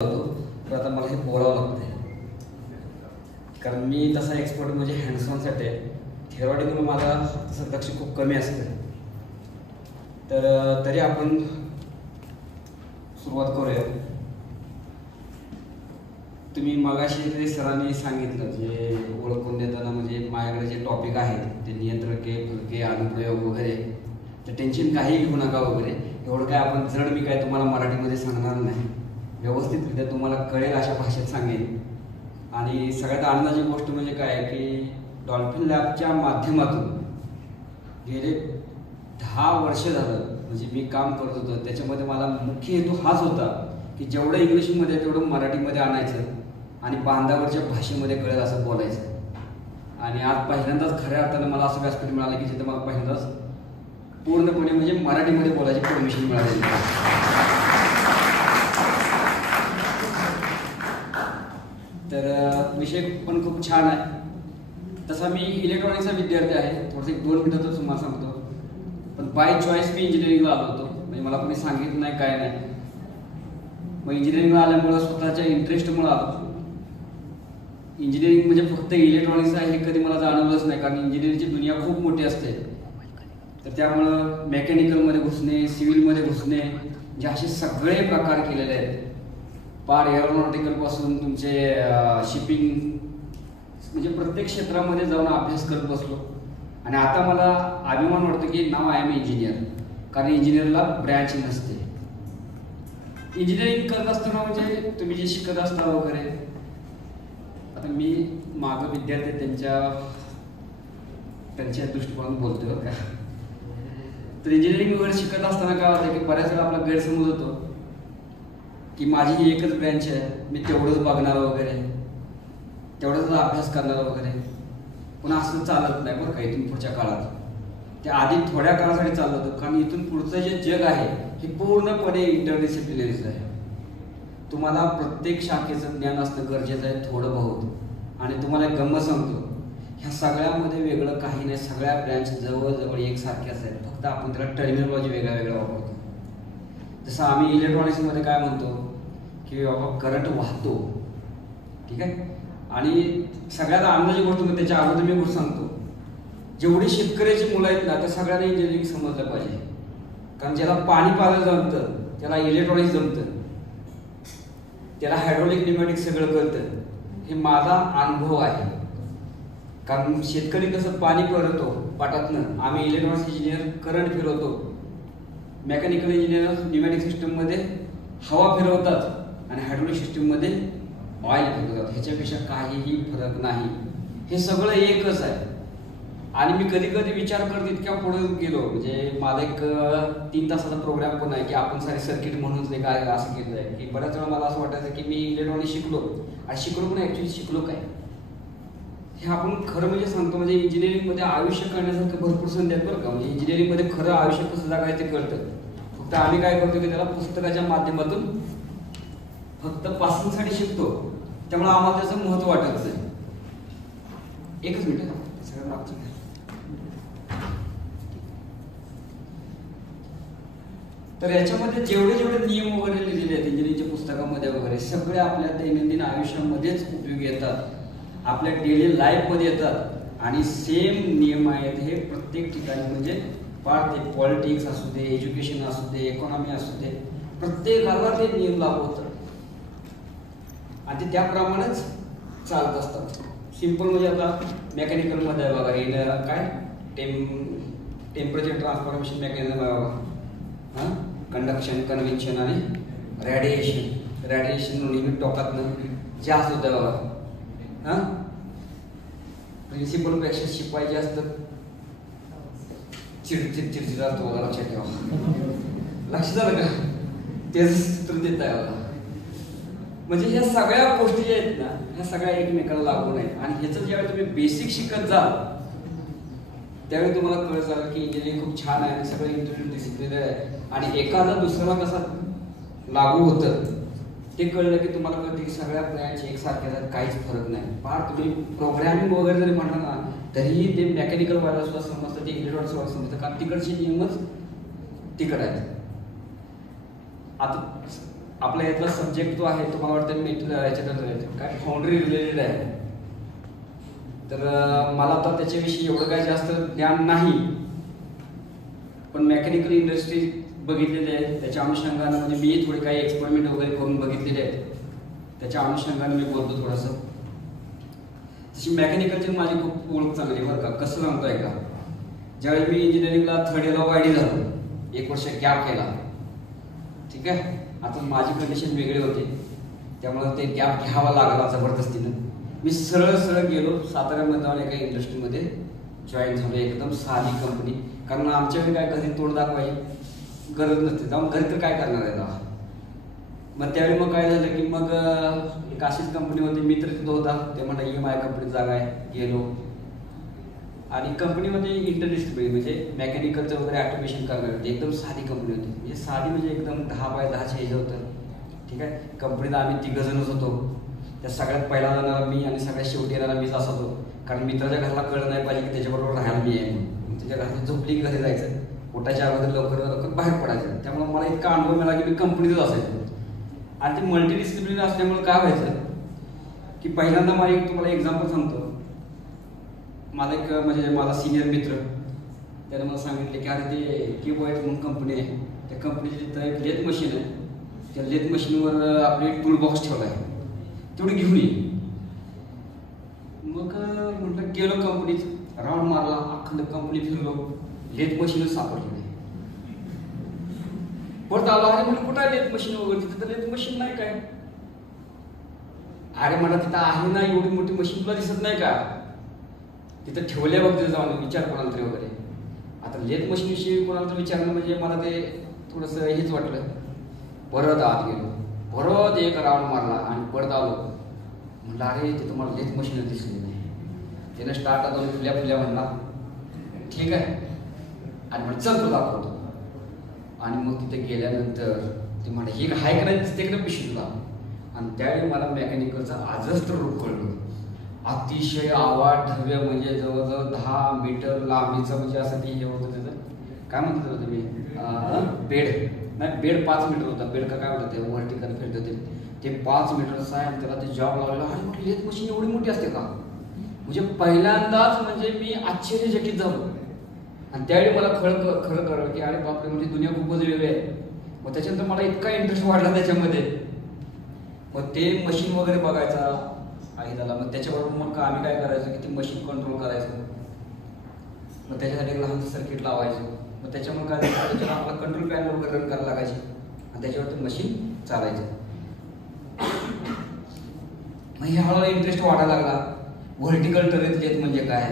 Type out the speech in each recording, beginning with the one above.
तर आता मला हे बोलावं लागतंय कारण मी तसा एक्सपर्ट म्हणजे हँड्स ऑन साठी आहे. थेरॉटिकल माझा तसं लक्ष खूप कमी असतं. तर तरी आपण सुरुवात करूया. तुम्ही मगाशी जे सरांनी सांगितलं जे ओळखून देताना म्हणजे माझ्याकडे जे टॉपिक आहेत ते नियंत्रके फलके अनुप्रयोग वगैरे तर टेन्शन काही घेऊ नका वगैरे. एवढं काय आपण जड मी काय तुम्हाला मराठीमध्ये सांगणार नाही. व्यवस्थितरित्या तुम्हाला कळेल अशा भाषेत सांगेन. आणि सगळ्यात आनंदाची गोष्ट म्हणजे काय आहे की डॉल्फिन लॅबच्या माध्यमातून गेले 10 वर्ष झालं म्हणजे मी काम करत होतो. त्याच्यामध्ये मला मुख्य हेतू हाच होता की जेवढं इंग्लिशमध्ये तेवढं मराठीमध्ये आणायचं आणि बांधावरच्या भाषेमध्ये कळेल असं बोलायचं. आणि आज पहिल्यांदाच खऱ्या अर्थानं मला असं व्यासपीठ मिळालं की जिथं मला पहिल्यांदाच पूर्णपणे म्हणजे मराठीमध्ये बोलायची परमिशन मिळालेली. तर विषय पण खूप छान आहे. तसा मी इलेक्ट्रॉनिक्सचा विद्यार्थी आहे. थोडंसं 1-2 मिनिटातच तुम्हाला सांगतो. पण बाय चॉईस मी इंजिनिअरिंगला आलो होतो. म्हणजे मला कोणी सांगितलं नाही काय नाही. मग इंजिनिअरिंगला आल्यामुळं स्वतःच्या इंटरेस्टमुळे आलो. इंजिनिअरिंग म्हणजे फक्त इलेक्ट्रॉनिक्स आहे हे कधी मला जाणवलंच नाही कारण इंजिनिअरिंगची दुनिया खूप मोठी असते. तर त्यामुळं मेकॅनिकलमध्ये घुसणे, सिव्हिलमध्ये घुसणे जे असे सगळे प्रकार केलेले आहेत. पार एरोनॉटिकलपासून तुमचे शिपिंग म्हणजे प्रत्येक क्षेत्रामध्ये जाऊन अभ्यास करत बसलो. आणि आता मला अभिमान वाटतो की नाव आय एम इंजिनियर. कारण इंजिनियरला ब्रँच नसते. इंजिनिअरिंग करत असताना म्हणजे तुम्ही जे शिकत असता वगैरे आता मी मागं विद्यार्थी त्यांच्या दृष्टिकोनातून बोलतोय का. तर इंजिनिअरिंग वगैरे शिकत असताना काय होतं की बऱ्याच वेळा आपला गैरसमज होतो की माझी ही एकच ब्रँच आहे, मी तेवढंच बघणार वगैरे, तेवढाच अभ्यास करणार वगैरे. पण असं चालत नाही बरं का. इथून पुढच्या काळात ते आधी थोड्या काळासाठी चाललं होतं कारण इथून पुढचं जे जग आहे हे पूर्णपणे इंटरडिसिप्लिनरीच आहे. तुम्हाला प्रत्येक शाखेचं ज्ञान असणं गरजेचं आहे थोडं बहुत. आणि तुम्हाला एक गंमत सांगतो, ह्या सगळ्यामध्ये वेगळं काही नाही. सगळ्या ब्रँच जवळजवळ एकसारख्याच आहेत. फक्त आपण त्याला टर्मिनॉलॉजी वेगळ्या वेगळ्या वापरतो. जसं आम्ही इलेक्ट्रॉनिक्समध्ये काय म्हणतो की बाबा करंट वाहतो, ठीक आहे. आणि सगळ्यात आनंदाची गोष्ट म्हणजे त्याच्या अगोदर मी गोष्ट सांगतो, जेवढी शेतकऱ्याची मुलं आहेत ना त्या सगळ्यांना इंजिनिअरिंग समजलं पाहिजे. कारण ज्याला पाणी पाजायला जमतं त्याला इलेक्ट्रॉनिक्स जमतं, त्याला हायड्रोलिक न्यूमॅटिक सगळं कळतं. हे माझा अनुभव आहे. कारण शेतकरी कसं पाणी फिरवतो पाटातनं, आम्ही इलेक्ट्रॉनिक्स इंजिनियर करंट फिरवतो. मेकॅनिकल इंजिनियर न्यूमॅटिक सिस्टममध्ये हवा फिरवतात आणि हायड्रोलिक सिस्टममध्ये ऑइल फिरवतात. ह्याच्यापेक्षा काहीही फरक नाही. हे सगळं एकच आहे. आणि मी कधी कधी विचार करत इतक्या पुढे गेलो म्हणजे माझा एक 3 तासाचा प्रोग्राम पण आहे की आपण सारे सर्किट म्हणून ते काय असं केलं आहे की बऱ्याच वेळा मला असं वाटायचं की मी इलेक्ट्रॉनिक्स शिकलो आणि शिकलो पण ॲक्च्युली शिकलो काय हे आपण खरं म्हणजे सांगतो. म्हणजे इंजिनिअरिंगमध्ये आयुष्य करण्यासारखं भरपूर संधी आहेत बरं का. म्हणजे इंजिनिअरिंगमध्ये खरं आयुष्य कसं जगायचं ते कळतं. फक्त आम्ही काय करतो की त्याला पुस्तकाच्या माध्यमातून फक्त पासिंगसाठी शिकतो. त्यामुळे आम्हाला त्याचं महत्त्व वाटत नाही. एकच मिनिट सगळं मागचं. तर याच्यामध्ये जेवढे नियम वगैरे लिहिलेले आहेत इंजिनिअरिंगच्या पुस्तकामध्ये वगैरे सगळे आपल्या दैनंदिन आयुष्यामध्येच उपयोगी येतात. आपल्या डेली लाईफमध्ये येतात. आणि सेम नियम आहेत हे प्रत्येक ठिकाणी म्हणजे पार ते पॉलिटिक्स असू दे, एज्युकेशन असू दे, इकॉनॉमी असू दे, प्रत्येकाला ते नियम लागू होतात आणि ते त्याप्रमाणेच चालत असतात. सिंपल म्हणजे आता मेकॅनिकलमध्ये आहे बघा हे काय टेम्परेचर ट्रान्सफॉर्मेशन मेकॅनिझम आहे बघा. हां, कंडक्शन, कन्व्हेन्शन आणि रॅडिएशन. रॅडिएशन नेहमी टोकातनं जास्त होतं बघा. हां, प्रिन्सिपलपेक्षा शिकवायचे असतं चिडचिड असतो बघा. लक्षात ठेवा. लक्ष झालं का. तेच सूत्र देत आहे बघा. म्हणजे ह्या सगळ्या गोष्टी ज्या आहेत ना ह्या सगळ्या एकमेकाला लागू नाहीत. आणि ह्याचं ज्यावेळी तुम्ही बेसिक शिकत जाल त्यावेळी तुम्हाला कळत झालं की इंजिनिअरिंग खूप छान आहे आणि सगळं इंटरडिसिप्लिनरी आहे. आणि एखादा दुसऱ्याला कसा लागू होतं ते कळलं की तुम्हाला कळतं की सगळ्या ब्रँच एकसारख्या आहेत, काहीच फरक नाही. फार तुम्ही प्रोग्रॅमिंग वगैरे जरी म्हणलं ना तरीही ते मेकॅनिकल वाला सुद्धा समजतं, ते इलेक्ट्रॉनिक्स वाला समजतं. कारण तिकडचे नियमच तिकड आहेत. आता आपला यातला सब्जेक्ट जो आहे तो मला वाटतं याच्यात काय फाउंड्री रिलेटेड आहे. तर मला तर त्याच्याविषयी एवढं काही जास्त ज्ञान नाही, पण मेकॅनिकल इंडस्ट्री बघितलेली आहे. त्याच्या अनुषंगानं म्हणजे मी थोडे काही एक्सपेरिमेंट वगैरे करून बघितलेले आहेत. त्याच्या अनुषंगानं मी बोलतो थोडंसं. तशी मेकॅनिकलची माझी खूप ओळख चांगली बरं का. कसं सांगतोय का, ज्यावेळी मी इंजिनिअरिंगला थर्ड इयरला वायडी झालो, 1 वर्ष गॅप केला. ठीक आहे. आता माझी कंडिशन वेगळी होती, त्यामुळे ते गॅप घ्यावा लागला जबरदस्तीनं. मी सरळ गेलो साताऱ्यामध्ये जाऊन एका इंडस्ट्रीमध्ये जॉईन झालो. एकदम साधी कंपनी, कारण आमच्याकडे काय घरी तोंड दाखवायची गरज नसते. जाऊन घरी तर काय करणार आहे तेव्हा. मग त्यावेळी मग काय झालं की मग एक अशीच कंपनी होती, मित्र तिथं होता. ते म्हणता EMI कंपनी जागा आहे. गेलो आणि कंपनीमध्ये इंटरडिसिप्लिनरी म्हणजे मेकॅनिकलचं वगैरे ॲटोमेशन करणार होती. एकदम साधी कंपनी होती. म्हणजे साधी म्हणजे एकदम 10 बाय 10 चे होतं. ठीक आहे. कंपनीत आम्ही 3 जणच होतो. त्या सगळ्यात पहिला जाणारा मी आणि सगळ्यात शेवटी येणारा मीच असा होतो. कारण मित्राच्या घराला कळलं नाही पाहिजे की त्याच्याबरोबर राहायला मी आहे. त्याच्या घरात झोपली की घरी जायचं, उठायच्या अगोदर लवकर बाहेर पडायचं. त्यामुळे मला इतका अनुभव मिळाला की मी कंपनीतच असायचो. आणि ते मल्टीडिसिप्लिनरी असल्यामुळे काय व्हायचं की पहिल्यांदा मला तुम्हाला एक्झाम्पल सांगतो. माझा एक म्हणजे माझा सिनियर मित्र, त्याने मला सांगितले की अरे ते Keyvoids म्हणून कंपनी आहे, त्या कंपनीची तिथं एक लेथ मशीन आहे. त्या लेथ मशीनवर आपली टूल बॉक्स ठेवला आहे, तेवढी घेऊन ये. मग म्हटलं गेलो कंपनीत, राऊंड मारला, अखंड कंपनी फिरलो, लेथ मशीनच सापडली नाही. परत आलो, अरे म्हणजे कुठं आहे लेथ मशीन वगैरे, तिथं तर लेथ मशीन नाही काय. अरे म्हणा तिथं आहे ना, एवढी मोठी मशीन तुला दिसत नाही का, तिथं ठेवल्या बघ, तिथं जाऊन विचार कोणाला तरी वगैरे. आता लेथ मशीन विषयी कोणाला तरी विचारणं म्हणजे मला ते थोडंसं हेच वाटलं. परत आत गेलो, परत एक राऊंड मारला आणि परत आलो. म्हटलं अरे तिथं मला लेथ मशीनच दिसली नाही. त्यानं स्टार्ट जाऊन फुल्या म्हणला, ठीक आहे, आणि म्हटलं चल तुला दाखवतो. आणि मग तिथे गेल्यानंतर ते म्हणा हे हाय करायचं दिसते का पिशवी तुला. आणि त्यावेळी मला मेकॅनिकलचा आजच तर रूप कळलं. अतिशय आवाढव्य म्हणजे जवळजवळ 10 मीटर लांबीचं म्हणजे असं ते हे होतं त्याचं काय म्हणतात होतं तुम्ही बेड नाही, बेड 5 मीटर होता. बेड का काय होतं ते व्हर्टिकल फिरत होते ते 5 मीटरचं आहे. आणि त्याला ते जॉब लावलेला. आणि म्हटलं लेथ मशीन एवढी मोठी असते का. म्हणजे पहिल्यांदाच म्हणजे मी आश्चर्यचकित झालो. आणि त्यावेळी मला खरं कळलं की अरे बापरे, म्हणजे दुनिया खूपच वेगळी आहे. मग त्याच्यानंतर मला इतका इंटरेस्ट वाढला त्याच्यामध्ये. मग ते मशीन वगैरे बघायचा आहे झाला. मग त्याच्याबरोबर मग आम्ही काय करायचो की ते मशीन कंट्रोल करायचं. मग त्याच्यासाठी एक लहानचं सर्किट लावायचं. मग त्याच्यामुळे काय त्याच्यावर आपला कंट्रोल पॅनल वगैरे रन करायला लागायचे आणि त्याच्यावर ते मशीन चालायचं. मग हे हळूहळू इंटरेस्ट वाढायला लागला. व्हर्टिकल टर्रेट लेथ म्हणजे काय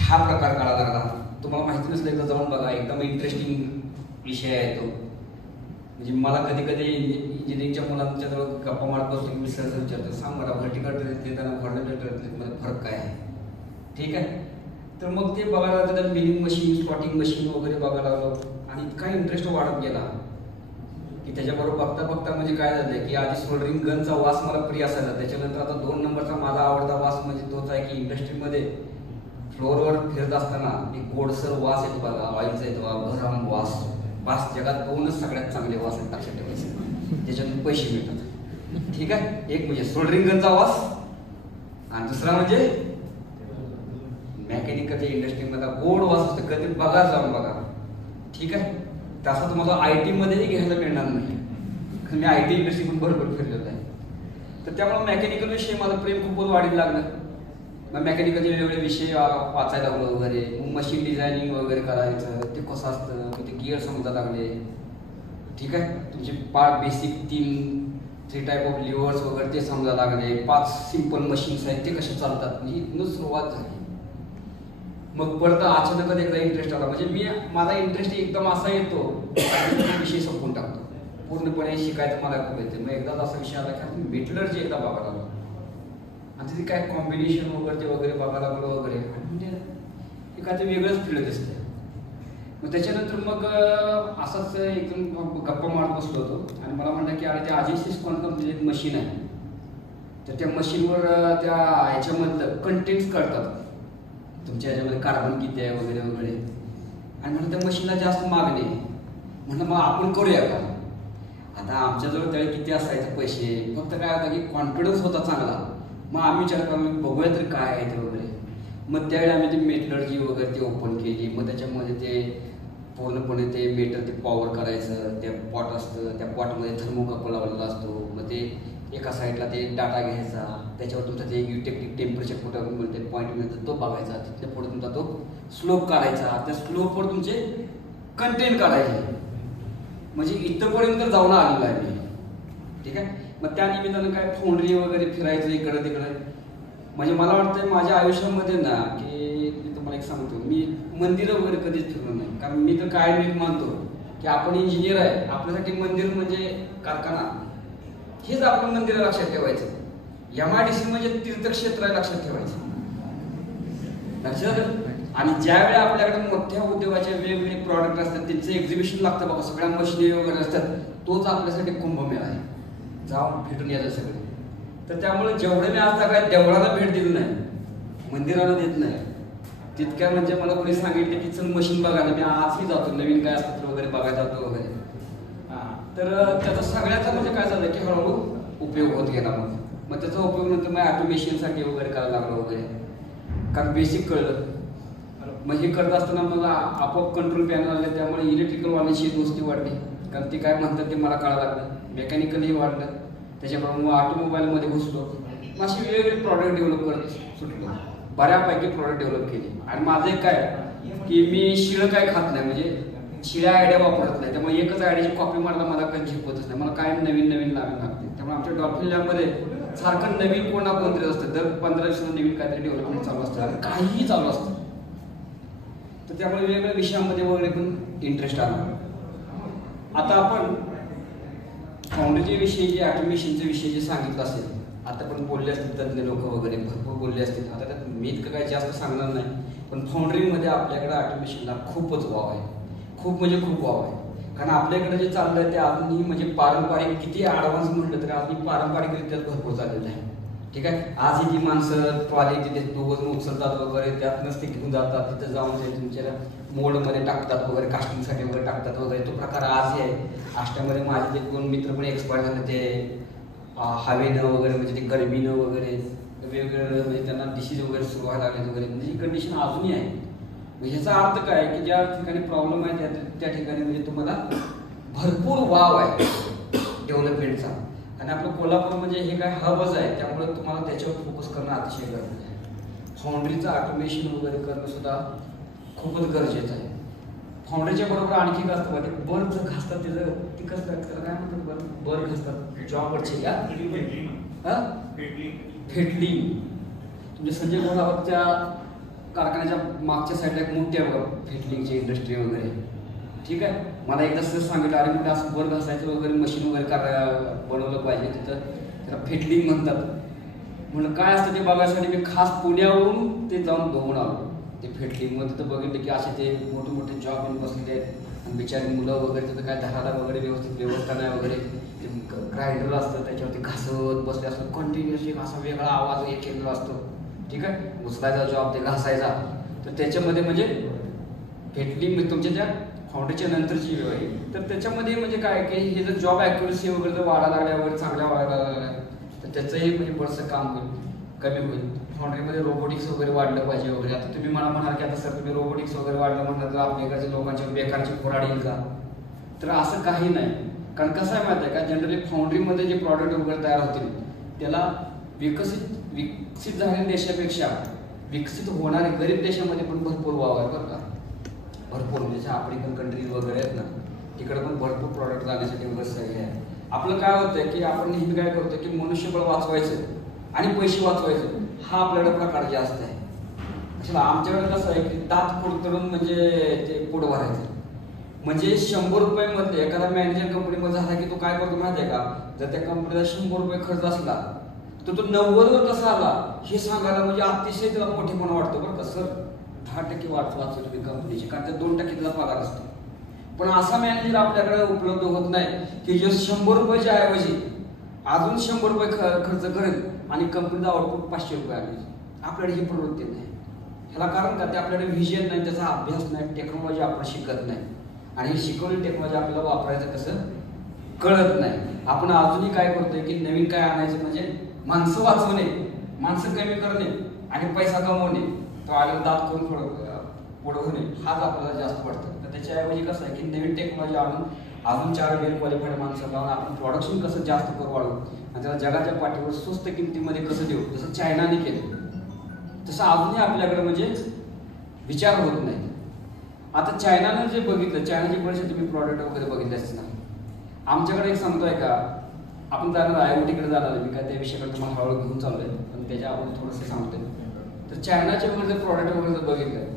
हा प्रकार कळायला लागला. तुम्हाला माहिती नसलं एकदा जाऊन बघा, एकदम इंटरेस्टिंग विषय आहे तो. म्हणजे मला कधी इंजिनिअरिंगच्या मुलांच्या जवळ गप्पा मारत बसलो की मी सहज विचारतो, सांग मला व्हर्टिकल टर्रेट लेथ आणि हॉरिझॉन्टल टर्रेट लेथमध्ये फरक काय आहे. ठीक आहे. तर मग ते बघायला लागलं, मिलिंग मशीन, स्लॉटिंग मशीन वगैरे बघायला लागलो. आणि इतका इंटरेस्ट वाढत गेला की त्याच्याबरोबर बघता म्हणजे काय झालं की आधी सोल्डरिंग गनचा वास मला प्रिय असायचा. त्याच्यानंतर आता 2 नंबरचा माझा आवडता वास म्हणजे तोच आहे की इंडस्ट्रीमध्ये फ्लोअरवर फिरत असताना एक गोडसर वास येतो बघा, ऑइलचा येतो, गरम वास. जगात 2च सगळ्यात चांगले वास आहेत, लक्षात ठेवायचे, ज्याच्यातून पैसे मिळतात. ठीक आहे. एक म्हणजे सोल्डरिंग गनचा वास आणि दुसरा म्हणजे मेकॅनिकलच्या इंडस्ट्रीमध्ये गोड वास असतो. कधी बघा, जाऊन बघा. ठीक आहे. तसा तुम्हाला IT मध्येही घ्यायला मिळणार नाही. मी IT इंडस्ट्री पण भरपूर फिरलेलो आहे. तर त्यामुळे मेकॅनिकल विषयी माझं प्रेम खूपच वाढीला लागलं. मग मेकॅनिकलचे वेगवेगळे विषय वाचायला लागलो वगैरे. मग मशीन डिझायनिंग वगैरे करायचं, ते कसं असतं, ते गिअर समजायला लागले. ठीक आहे. तुमचे 5 बेसिक 3 टाईप ऑफ लिव्हर्स वगैरे ते समजायला लागले. 5 सिम्पल मशीन्स आहेत ते कसे चालतात. म्हणजे इथून सुरुवात झाली. मग परत अचानकच एकदा इंटरेस्ट आला. म्हणजे माझा इंटरेस्ट एकदम असा येतो विषय संपून टाकतो, पूर्णपणे शिकायचं मला खूप येते. मग एकदाच असा विषय आला की मेटलर्जी एकदा बघायला लागलो आणि तिथे काय कॉम्बिनेशन वगैरे बघायला लागलो वगैरे. म्हणजे हे काय ते वेगळंच फील्ड दिसतं. मग त्याच्यानंतर मग असाच एकदम गप्पा मारत बसलो होतो आणि मला म्हणलं की अरे ते अजिसिस कंपनीची एक मशीन आहे, तर त्या मशीनवर त्या ह्याच्यामधलं कंटेंट्स कळतात तुमच्या ह्याच्यामध्ये, कार्बन किती आहे वगैरे वगैरे. आणि म्हणलं त्या मशीनला जास्त मागणी आहे. म्हणलं मग आपण करूया का. आता आमच्याजवळ त्यावेळी किती असायचे पैसे, फक्त काय होतं की कॉन्फिडन्स होता चांगला. मग आम्ही विचार करू बघूया तरी काय आहे ते वगैरे. मग त्यावेळी आम्ही ती मेटलर्जी वगैरे ती ओपन केली. मग त्याच्यामध्ये ते पूर्णपणे ते मेटल ते पॉवर करायचं, ते पॉट असतं, त्या पॉटमध्ये थर्मोकपल लावलेला असतो. मग ते एका साईडला ते डाटा घ्यायचा, त्याच्यावर तुमचा ते युटेक्टिक टेम्परेचर कुठं मिळते पॉईंट मिळतं तो बघायचा, तिथल्या पुढे तुमचा तो स्लोप काढायचा, त्या स्लोपवर तुमचे कंटेंट काढायचे. म्हणजे इथंपर्यंत जाऊन आलेलो आहे मी. ठीक आहे. मग त्या निमित्तानं काय फाउंड्री वगैरे फिरायचं इकडं तिकडं. म्हणजे मला वाटतं माझ्या आयुष्यामध्ये ना की मी तुम्हाला एक सांगतो, मी मंदिरं वगैरे कधीच फिरलो नाही. कारण मी तर काय मी मानतो की आपण इंजिनियर आहे, आपल्यासाठी मंदिर म्हणजे कारखाना, हेच आपण मंदिर लक्षात ठेवायचं. MIDC म्हणजे तीर्थक्षेत्र लक्षात ठेवायचं. लक्षात. आणि ज्यावेळी आपल्याकडे मोठ्या उद्योगाचे वेगवेगळे प्रॉडक्ट असतात, त्यांचं एक्झिबिशन लागतं बघा, सगळ्या मशिनरी वगैरे असतात, तोच आपल्यासाठी कुंभमेळा आहे. जाऊन भेटून यायचं सगळे. तर त्यामुळे जेवढे मी आज काय देवळाला भेट दिली नाही, मंदिराला देत नाही, तितक्या म्हणजे मला कोणी सांगितलं की चल मशीन बघायला, मी आजही जातो, नवीन काय असतं वगैरे बघायला जातो वगैरे. तर त्याचा सगळ्याचा म्हणजे काय झालं की हळूहळू उपयोग होत गेला. मग त्याचा उपयोग नंतर मग ऑटोमेशनसाठी वगैरे करायला लागलो वगैरे, कारण बेसिक कळलं. मग हे करत असताना मला आपोआप कंट्रोल पॅनल आले, त्यामुळे इलेक्ट्रिकल वाढण्याची दोस्ती वाढली. कारण ते काय म्हणतात ते मला कळायला लागलं. मेकॅनिकलही वाढलं, त्याच्याप्रमाणे मग ऑटोमोबाईलमध्ये घुसलो. मग असे वेगवेगळे प्रॉडक्ट डेव्हलप करत सुटलो. बऱ्यापैकी प्रॉडक्ट डेव्हलप केले. आणि माझं एक काय की मी शिळं काय खात नाही, म्हणजे शिळ्या आयडिया वापरत नाही. त्यामुळे एकच आयडियाची कॉपी मारला मला काही झेपतच नाही. मला काय नवीन नवीन लावावी लागते. त्यामुळे आमच्या डॉल्फिन लॅबमध्ये सारखं नवीन कोण ना कोणतरी असतं. दर 15 दिवसाला नवीन काहीतरी डेव्हलपमेंट चालू असतं आणि काहीही चालू असतं. तर त्यामुळे वेगवेगळ्या विषयांमध्ये वगैरे पण इंटरेस्ट आला. आता आपण फाउंड्रीच्या विषयी जे ऑटोमेशनच्या विषयी जे सांगितलं असेल, आता पण बोलले असतील तज्ञ लोक वगैरे भरपूर बोलले असतील. आता त्यात मी इतकं काही जास्त सांगणार नाही, पण फाउंड्रीमध्ये आपल्याकडे ऑटोमेशनला खूपच वाव आहे. खूप म्हणजे खूप वाव आहे. कारण आपल्याकडे जे चाललंय ते अजूनही म्हणजे पारंपरिक, किती ॲडव्हान्स म्हटलं तरी अजून पारंपरिकरित्या भरपूर चाललेलं आहे. ठीक आहे. आजही ती माणसं ट्रॉली तिथे दोघं उचलतात वगैरे, त्यातनंच ते घेऊन जातात, तिथं जाऊन ते तुमच्या मोडमध्ये टाकतात वगैरे, कास्टिंगसाठी वगैरे टाकतात वगैरे. तो प्रकार आजही आहे. आष्ट्यामध्ये माझे ते 2 मित्र पण एक्सपायर झाले, ते हवेनं वगैरे, म्हणजे ते गरमीनं वगैरे वेगवेगळं, म्हणजे त्यांना डिसीज वगैरे सुरू व्हायला लागले वगैरे. म्हणजे ही कंडिशन अजूनही आहे. ह्याचा अर्थ काय की ज्या ठिकाणी प्रॉब्लेम आहे त्या ठिकाणी म्हणजे तुम्हाला भरपूर वाव आहे डेव्हलपमेंटचा. आणि आपलं कोल्हापूर म्हणजे हे काय हबच आहे, त्यामुळे तुम्हाला त्याच्यावर फोकस करणं अतिशय गरजेचं आहे. फाउंड्रीचं ऑटोमेशन वगैरे करणं सुद्धा खूपच गरजेचं आहे. फाउंड्रीच्या बरोबर आणखी काय असतं ते बर्ड घासतात, त्याचं ती कसं काय म्हणतात, बर्ड घासतात जॉबवरचे का फेटली. तुमच्या संजय गोलावरच्या कारखान्याच्या मागच्या साईडला एक मोठी आहे बघा फेटलिंगची इंडस्ट्री वगैरे. ठीक आहे. मला एकदा सहज सांगितलं, अरे म्हणजे असं बर्ड घासायचं वगैरे मशीन वगैरे बनवलं पाहिजे, तिथं त्याला फेटलिंग म्हणतात. म्हणून काय असतं ते बघायसाठी मी खास पुण्यावरून ते जाऊन बघून आलो. ते फेटलिंग मग तिथं बघितलं की असे ते मोठे मोठे जॉब येऊन बसलेले आहेत आणि बिचारी मुलं वगैरे, तिथं काय धराला वगैरे व्यवस्थित व्यवस्था नाही वगैरे. ते ग्राइंडर असतं त्याच्यावरती घासत बसले असतं, कंटिन्युअसली असा वेगळा आवाज एक केंद्र असतो. ठीक आहे. उचलायचा जॉब ते घासायचा. तर त्याच्यामध्ये म्हणजे फेटलिंग तुमच्या त्या फाउंड्रीच्या नंतरची वेळ आहे. तर त्याच्यामध्ये म्हणजे काय की हे जर जॉब ॲक्युरेसी वगैरे जर वाढायला लागल्या वगैरे, चांगल्या वाढायला लागल्या, तर त्याचंही म्हणजे बरंचसं काम होईल, कमी होईल. फाउंड्रीमध्ये रोबोटिक्स वगैरे वाढलं पाहिजे वगैरे. आता तुम्ही मला म्हणाल की आता सर तुम्ही रोबोटिक्स वगैरे वाढलं म्हटलं तर आपल्या इकडच्या लोकांच्या बेकारची खोराड येईल का? तर असं काही नाही. कारण कसं आहे माहिती आहे का, जनरली फाउंड्रीमध्ये जे प्रॉडक्ट वगैरे तयार होतील त्याला विकसित झालेल्या देशापेक्षा विकसित होणारे गरीब देशामध्ये पण भरपूर वाव आहे बरं का. भरपूर म्हणजे आफ्रिकन कंट्रीज वगैरे आहेत ना, तिकडे पण भरपूर प्रॉडक्ट जाण्यासाठी वगैरे सगळे आहे. आपलं काय होतं की आपण नेहमी काय करतो की मनुष्यबळ वाचवायचं आणि पैसे वाचवायचं, हा आपल्याकडे प्रकार जास्त आहे. अशा आमच्याकडे कसं आहे की दात कुडतडून म्हणजे ते पोट भरायचं. म्हणजे 100 रुपयामध्ये एखादा मॅनेजर कंपनीमध्ये झाला की तो काय करतो माहिती आहे का, जर त्या कंपनीला 100 रुपये खर्च असला तर तो 90वर कसा आला हे सांगायला म्हणजे अतिशय त्याला मोठेपणा वाटतो बरं का. सर 10% वाचवतो तुम्ही कंपनीची, कारण त्या 2% त्याला पगार असतो. पण असा मॅनेजर आपल्याकडे उपलब्ध होत नाही की जो 100 रुपयाच्या ऐवजी अजून 100 रुपये खर्च करेल आणि कंपनीचा आउटपुट 500 रुपये आले. आपल्याकडे ही प्रवृत्ती नाही. ह्याला कारण का, ते आपल्याकडे व्हिजन नाही, त्याचा अभ्यास नाही, टेक्नॉलॉजी आपण शिकत नाही. आणि ही शिकवलेली टेक्नॉलॉजी आपल्याला वापरायचं कसं कळत नाही. आपण अजूनही काय करतोय की नवीन काय आणायचं म्हणजे माणसं वाचवणे, माणसं कमी करणे आणि पैसा कमवणे, तो आलेला दात करून पुढवणे हाच आपल्याला जास्त वाटतं. तर त्याच्याऐवजी कसं आहे की नवीन टेक्नॉलॉजी आणून अजून 4 वेल क्वालिफाईड माणसं लावून आपण प्रोडक्शन कसं जास्त करू वाढवू आणि त्याला जगाच्या पाठीवर स्वस्त किमतीमध्ये कसं देऊ, जसं चायनाने केलं तसं अजूनही आपल्याकडे म्हणजे विचार होत नाही. आता चायनानं जे बघितलं, चायनाची बरेचसे तुम्ही प्रॉडक्ट वगैरे बघितले असणार. आमच्याकडे एक सांगतोय का, आपण जाणार IoT-कडे जाणार, मी काय त्या विषयाकडे तुम्हाला हळूहळू घेऊन चाललोय पण त्याच्या अगोदर थोडंसं सांगतोय. तर चायनाचे वगैरे जर प्रॉडक्ट वगैरे जर बघितलं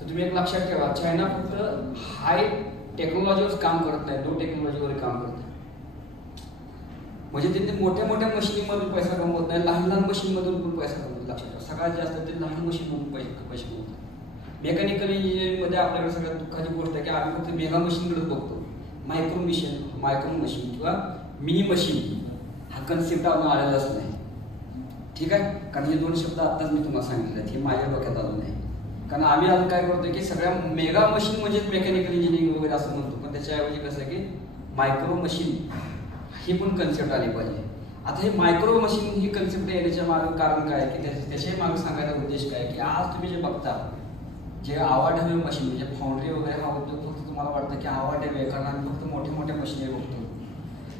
तर तुम्ही एक लक्षात ठेवा, चायना फक्त हाय टेक्नॉलॉजीवर काम करत नाही, लो टेक्नॉलॉजीवर काम करत नाही. म्हणजे त्यांनी मोठ्या मोठ्या मशीनमधून पैसा कमवत नाही, लहान लहान मशीनमधून पण पैसा कमवत. लक्षात ठेवा, सगळ्यात जास्त ते लहान मशीनमधून पैसे कमवतात. मेकॅनिकल इंजिनिअरिंगमध्ये आपल्याकडे सगळ्यात दुःखाची गोष्ट आहे की आम्ही फक्त मेगा मशीनकडे बघतो. मायक्रो मशीन किंवा मिनी मशीन हा कन्सेप्ट अजून आलेलाच नाही. ठीक आहे, कारण हे 2 शब्द आत्ताच मी तुम्हाला सांगितले आहेत, हे माझ्या डोक्यात अजून नाही. कारण आम्ही अजून काय करतोय की सगळ्या मेगा मशीन म्हणजे मेकॅनिकल इंजिनिअरिंग वगैरे असं म्हणतो, पण त्याच्याऐवजी कसं आहे की मायक्रो मशीन ही पण कन्सेप्ट आली पाहिजे. आता हे मायक्रो मशीन ही कन्सेप्ट येण्याच्या मागं कारण काय की त्याच्याही मागे सांगायचा उद्देश काय की आज तुम्ही जे बघता जे आवाढव्य मशीन म्हणजे फाउंड्री वगैरे हा उद्योग फक्त तुम्हाला वाटतं की आवाढव्य कारण आम्ही फक्त मोठ्या मोठ्या मशीनरी बघतो.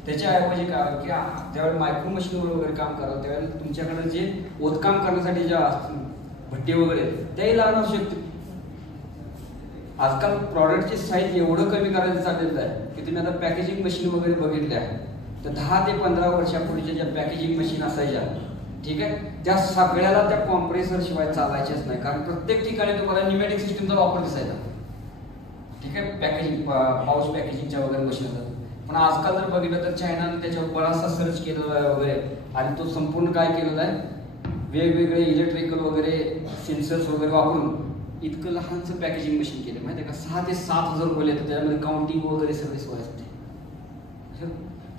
त्याच्याऐवजी काय की ज्यावेळेला मायक्रो मशीनवर वगैरे काम कराल त्यावेळेला तुमच्याकडे जे ओतकाम करण्यासाठी ज्या भट्टी वगैरे त्याही लहान असू शकते. आजकाल प्रॉडक्टची साईज एवढं कमी करायचं चाललेलं आहे की तुम्ही आता पॅकेजिंग मशीन वगैरे बघितल्या तर 10 ते 15 वर्षापूर्वीच्या ज्या पॅकेजिंग मशीन असायच्या, ठीक आहे, त्या सगळ्याला त्या कॉम्प्रेसर शिवाय चालायचेच नाही. कारण प्रत्येक ठिकाणी तुम्हाला न्यूमॅटिक सिस्टीमचा वापर दिसायचा. ठीक आहे, पॅकेजिंग पाऊच पॅकेजिंगच्या वगैरे मशीन होतात. पण आजकाल जर बघितलं तर चायनाने त्याच्यावर बराचसा सर्च केलेला आहे वगैरे आणि तो संपूर्ण काय केलेला आहे, वेगवेगळे इलेक्ट्रिकल वगैरे सेन्सर्स वगैरे वापरून इतकं लहानचं पॅकेजिंग मशीन केलं. माहिती आहे का, 6 ते 7 हजार रुपये येतात, त्याच्यामध्ये काउंटिंग वगैरे सगळी सोय असते.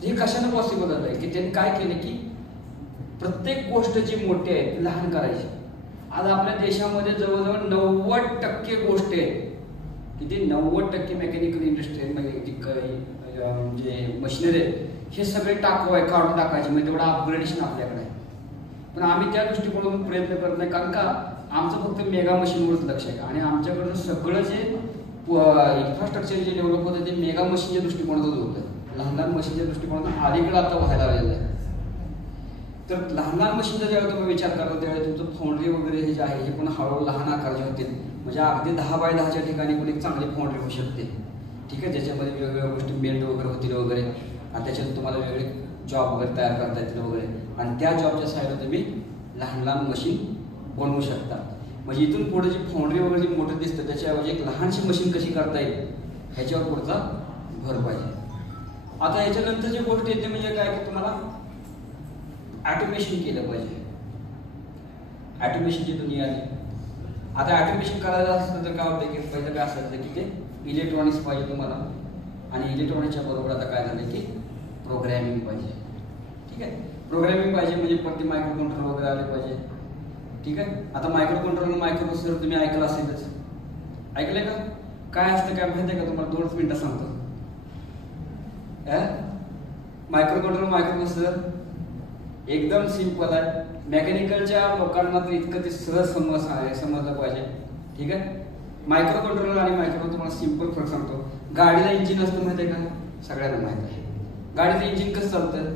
हे कशाने पॉसिबल झालं आहे की त्यांनी काय केलं की प्रत्येक गोष्ट जी मोठी आहे ती लहान करायची. आज आपल्या देशामध्ये जवळजवळ 90% गोष्टी आहेत की ते 90% मेकॅनिकल इंडस्ट्री जे मशिनरी आहेत हे सगळे काढून टाकायचे, म्हणजे तेवढं अपग्रेडेशन आपल्याकडे आहे. पण आम्ही त्या दृष्टिकोनातून प्रयत्न करत नाही, कारण का आमचं फक्त मेगा मशीनवरच लक्ष आहे आणि आमच्याकडचं सगळं जे इन्फ्रास्ट्रक्चर जे डेव्हलप होतं ते मेगा मशीनच्या दृष्टिकोनातच होतं. लहान लहान मशीनच्या दृष्टिकोनातून अलीकडे आता व्हायला लागलेलं आहे. तर लहान लहान मशीनचा ज्यावेळेला तुम्ही विचार करता त्यावेळेला तुमचं फाउंड्री वगैरे हे जे आहे हे पण हळूहळू लहान आकाराचे होतील. म्हणजे अगदी 10 बाय 10च्या ठिकाणी पण एक चांगली फाउंड्री होऊ शकते. ठीक आहे, ज्याच्यामध्ये वेगवेगळ्या गोष्टी मेल्ट वगैरे होतील वगैरे आणि त्याच्यात तुम्हाला वेगळे जॉब वगैरे तयार करता येतील वगैरे आणि त्या जॉबच्या साईडला तुम्ही लहान लहान मशीन बनवू शकता. म्हणजे इथून पुढे जी फाउंड्री वगैरे जी मोठं दिसतं त्याच्याऐवजी एक लहानशी मशीन कशी करता येईल ह्याच्यावर पुढचा भर पाहिजे. आता याच्यानंतर जी गोष्ट येते म्हणजे काय की तुम्हाला ऑटोमेशन केलं पाहिजे. ऑटोमेशनची दुनिया आली. आता ऑटोमेशन करायला असलं तर काय होतं की पहिलं काय असायचं की ते इलेक्ट्रॉनिक्स पाहिजे तुम्हाला आणि इलेक्ट्रॉनिक्सच्या बरोबर आता काय झालं की प्रोग्रॅमिंग पाहिजे. ठीक आहे, प्रोग्रॅमिंग पाहिजे म्हणजे प्रति मायक्रो कंट्रोलर वगैरे आले पाहिजे. ठीक आहे, आता मायक्रो कंट्रोलर मायक्रो प्रोसेसर तुम्ही ऐकलं असेलच. ऐकलंय का, काय असतं काय माहिती आहे का, तुम्हाला 2 मिनिटं सांगतो. मायक्रो कंट्रोलर मायक्रो प्रोसेसर एकदम सिंपल आहे. मेकॅनिकलच्या लोकांना तर इतकं ते सहज समजलं पाहिजे. ठीक आहे, मायक्रो कंट्रोलर आणि मायक्रो तुम्हाला सिंपल फरक सांगतो. गाडीला इंजिन असतं माहिती आहे का, सगळ्यांना माहित आहे. गाडीचं इंजिन कसं चालतं,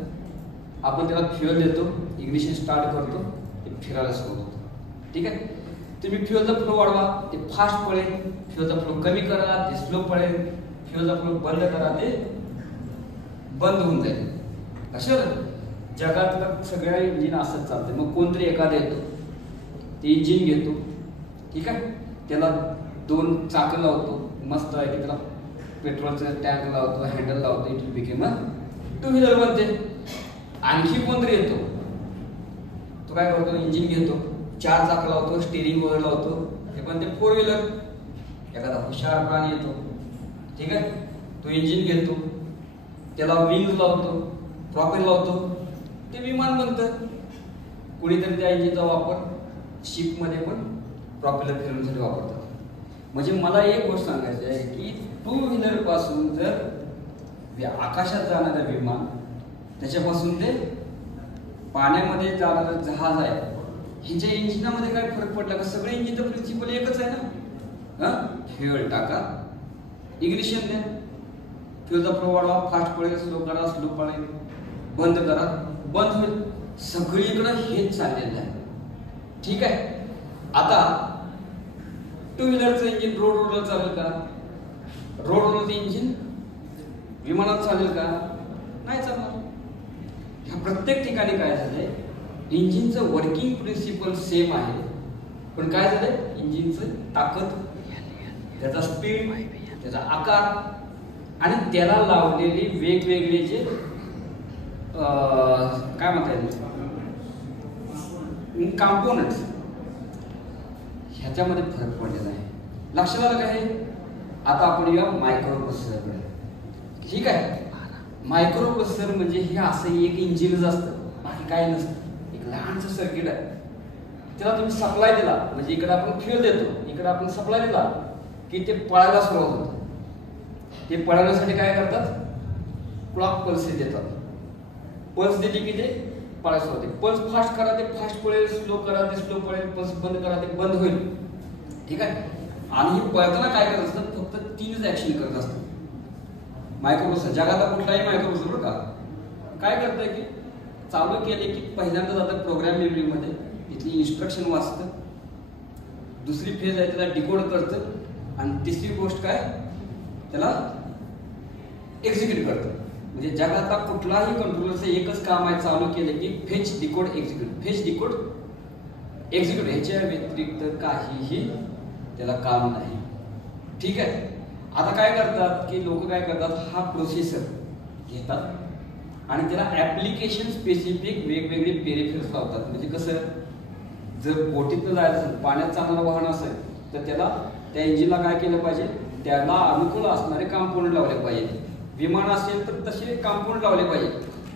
आपण त्याला फ्युअल देतो, इग्निशन स्टार्ट करतो, ते फिरायला सुरू होतं. ठीक आहे, तुम्ही फ्युअलचा फ्लो वाढवा ते फास्ट पळेल, फ्युअलचा फ्लो कमी करा ते स्लो पळेल, फ्युअलचा फ्लो बंद करा ते बंद होऊन जाईल. अशा जगातलं सगळ्या इंजिन असंच चालतं. मग कोणतरी एखादा येतो ते इंजिन घेतो, ठीक आहे, त्याला 2 चाकं लावतो, मस्त आहे की त्याला पेट्रोलचं टँक लावतो, हँडल लावतो, इट बिकेम 2 व्हीलर बनते. आणखी कोणतरी येतो तो काय करतो, इंजिन घेतो, 4 चाकं लावतो, स्टेरिंग वगैरे लावतो, ते पण ते 4 व्हीलर. एखादा हुशार प्राणी येतो, ठीक आहे, तो इंजिन घेतो, त्याला विंग लावतो, प्रॉपेलर लावतो, ते विमान बनतं. कुणीतरी त्या इंजिनचा वापर शिपमध्ये पण प्रॉपेलर फिरवण्यासाठी वापरतात. म्हणजे मला एक गोष्ट सांगायची आहे की 2 व्हीलर पासून जर आकाशात जाणारं विमान, त्याच्यापासून ते पाण्यामध्ये जाणारं जहाज आहे, ह्याच्या इंजिनामध्ये काय फरक पडला का? सगळे इंजिनचं प्रिन्सिपल एकच आहे ना. फ्युएल टाका, इग्निशन द्या, फ्युएलचा फ्लो वाढवा, फास्ट पळेल, स्लो करा, स्लो पळेल, बंद करा, बंद होईल. सगळीकडे हेच चाललेलं आहे. ठीक आहे. आता टू व्हीलरचं इंजिन रोडवर चालेल का? रोडवरचं इंजिन विमानात चालेल का? नाही चालणार. ह्या प्रत्येक ठिकाणी काय झालंय, इंजिनचं वर्किंग प्रिन्सिपल सेम आहे, पण काय झालंय, इंजिनचं ताकद, त्याचा स्पीड, त्याचा आकार आणि त्याला लावलेली वेगवेगळे जे काय म्हणता येईल कॉम्पोनंट्स, ह्याच्यामध्ये फरक पडलेला आहे. लक्षात आलं का हे? आता आपण या मायक्रो प्रोसेसरकडे. ठीक आहे. मायक्रो प्रोसेसर म्हणजे हे असं एक इंजिनच असतं, बाकी काय नसतं. एक लहानसं सर्किट आहे, त्याला तुम्ही सप्लाय दिला म्हणजे इकडे आपण फ्युएल देतो, इकडे आपण सप्लाय दिला की ते पळायला सुरुवात होतं. ते पळवण्यासाठी काय करतात, क्लॉक पल्सेस देतात. पल्स दिली की ते पळायला सुरुवात होते. पल्स फास्ट करा ते फास्ट पळेल, स्लो करा ते स्लो पळेल, पल्स बंद करा ते बंद होईल. ठीक आहे. आणि हे पळताना काय करत असतं, फक्त 3च ऍक्शन करत असतं मायक्रोप्रोसेसर. जगातला कुठलाही मायक्रोप्रोसेसर का काय करतंय की चालू केले की पहिल्यांदा जातं प्रोग्राम मेमरीमध्ये, तिथली इन्स्ट्रक्शन वाचतं, दुसरी फेज आहे त्याला डिकोड करतं, आणि तिसरी गोष्ट काय त्याला एक्झिक्यूट करतं. म्हणजे जगातला कुठलाही कंट्रोलरचं एकच काम आहे, चालू केलं की fetch decode execute, fetch decode execute, ह्याच्या व्यतिरिक्त काहीही त्याला काम नाही. ठीक आहे. आता काय करतात की लोक काय करतात, हा प्रोसेसर घेतात आणि त्याला ऍप्लिकेशन स्पेसिफिक वेगवेगळे पेरिफेरल्स लावतात. म्हणजे कसं, जर बोटीतनं जायचं असेल, पाण्यात चालणारं वाहन असेल तर त्याला त्या इंजिनला काय केलं पाहिजे, त्याला अनुकूल असणारे कॉम्पोनंट लावले पाहिजे. विमान असेल तर तसे कॉम्पोनंट लावले पाहिजे.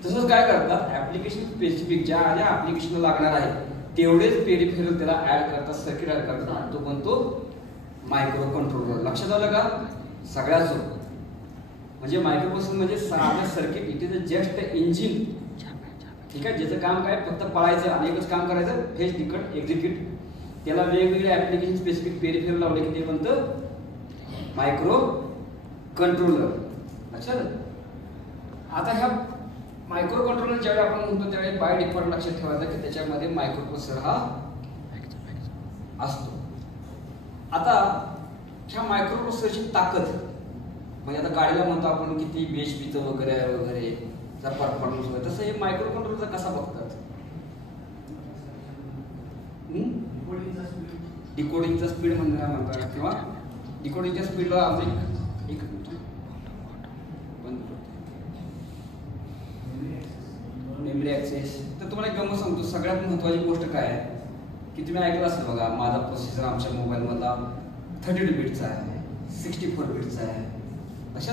तसंच काय करतात, ऍप्लिकेशन स्पेसिफिक ज्या ऍप्लिकेशनला लागणार आहे तेवढेच पेरिफेरल त्याला ऍड करतात, सर्किट ऍड करतात, आणि तो बनतो मायक्रो कंट्रोलर. लक्षात आलं का? सगळ्यात सोपं म्हणजे मायक्रो प्रोसेसर म्हणजे साधं circuit, it is just engine. ठीक आहे. ज्याचं काम काय, फक्त पळायचं आणि एकच काम करायचं, फेच डिकोड एक्झिक्यूट. त्याला वेगवेगळे ऍप्लिकेशन स्पेसिफिक पेरिफेरल लावले की ते बनतं मायक्रो कंट्रोलर. लक्षात. आता ह्या मायक्रो कंट्रोलर ज्यावेळी आपण म्हणतो त्यावेळी बाय डिफॉल्ट लक्षात ठेवायचं की त्याच्यामध्ये मायक्रो प्रोसेसर हा असतो. आता ह्या मायक्रो प्रोसेसरची ताकद म्हणजे आता गाडीला म्हणतो आपण किती BHPचं वगैरे वगैरे जर परफॉर्मन्स वगैरे, तसं हे मायक्रो कंट्रोलरचा कसा बघतात, डिकोडिंगचा स्पीड म्हणतात किंवा डिकोडिंगच्या स्पीडला आपण एक मेमरी ऍक्सेस. तर तुम्हाला एक गंमत सांगतो, सगळ्यात महत्त्वाची गोष्ट काय आहे की तुम्ही ऐकलं असेल बघा, माझा प्रोसेसर आमच्या मोबाईलमधला 32 बिटचा आहे, 64 बिटचा आहे, अशा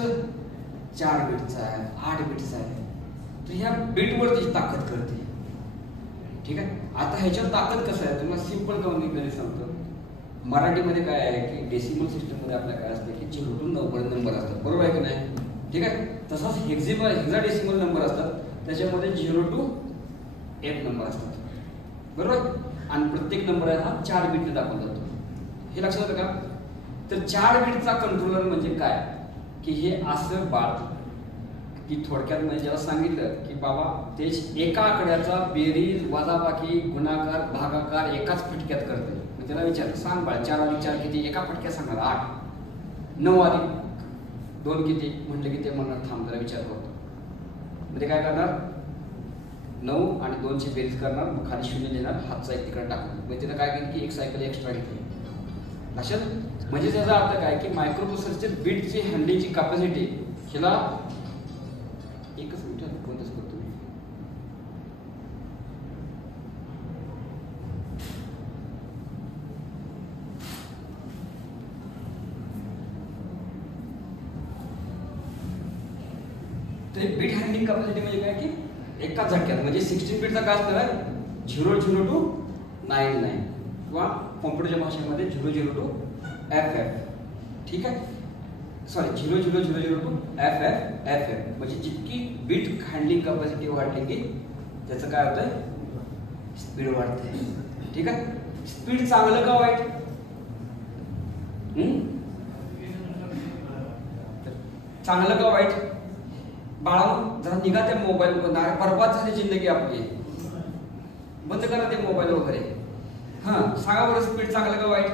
4 बिटचा आहे, 8 बिटचा आहे. तर ह्या बिटवरती ताकद करते. ठीक आहे. आता ह्याच्यावर ताकद कसं आहे तुम्हाला सिंपल कम्युनिकेशन सांगतो. मराठीमध्ये काय आहे की डेसिमल सिस्टममध्ये आपल्या काय असतं की 0 to 90 नंबर असतात, बरोबर आहे की नाही? ठीक आहे. तसाच हेक्साडेसिमल नंबर असतात, त्याच्यामध्ये 0 to 1 नंबर असतात, बरोबर. आणि प्रत्येक नंबर आहे हा 4 बिटने दाखवला जातो. हे लक्षात आलं का? तर 4 बिटचा कंट्रोलर म्हणजे काय की हे असं बाळ की थोडक्यात म्हणजे ज्याला सांगितलं की बाबा ते एका आकड्याचा बेरीज वजाबाकी गुणाकार भागाकार एकाच फटक्यात करते. मग त्याला विचार सांग बाळ 4 अधिक 4 किती, एका फटक्यात सांगणार 8. 9 अधिक 2 किती म्हटलं की ते म्हणणार थांब जरा विचार करतो. म्हणजे काय करणार, 9 आणि 2 ची बेरीज करणार, मग खाली 0 लिहिणार, हातचा एक तिकडे टाकणार. म्हणजे तिला काय केलं की एक सायकल एक्स्ट्रा घेतली. लक्षात. म्हणजे त्याचा अर्थ काय की मायक्रो प्रोसेसरचे बीटची हँडलिंगची कॅपॅसिटी ह्याला एकच मिनिट कोणतंच करतो मी. तर बीट हँडलिंग कॅपॅसिटी म्हणजे काय की एका झटक्यात म्हणजे 16 बीटचा काय असणार आहे 00 to 99 किंवा कॉम्प्युटरच्या भाषेमध्ये 00 to FF. ठीक आहे. सॉरी 0000 टू FF म्हणजे जितकी बीट हँडलिंग कॅपॅसिटी वाढली की त्याचं काय होतंय स्पीड वाढते. ठीक आहे. स्पीड चांगलं का वाईट? चांगलं का वाईट? बाळांनो जरा निघा त्या मोबाईल बरबाद झाली जिंदगी आपली. बंद करा ते मोबाईल वगैरे. सांगा बरं स्पीड चांगलं का वाईट?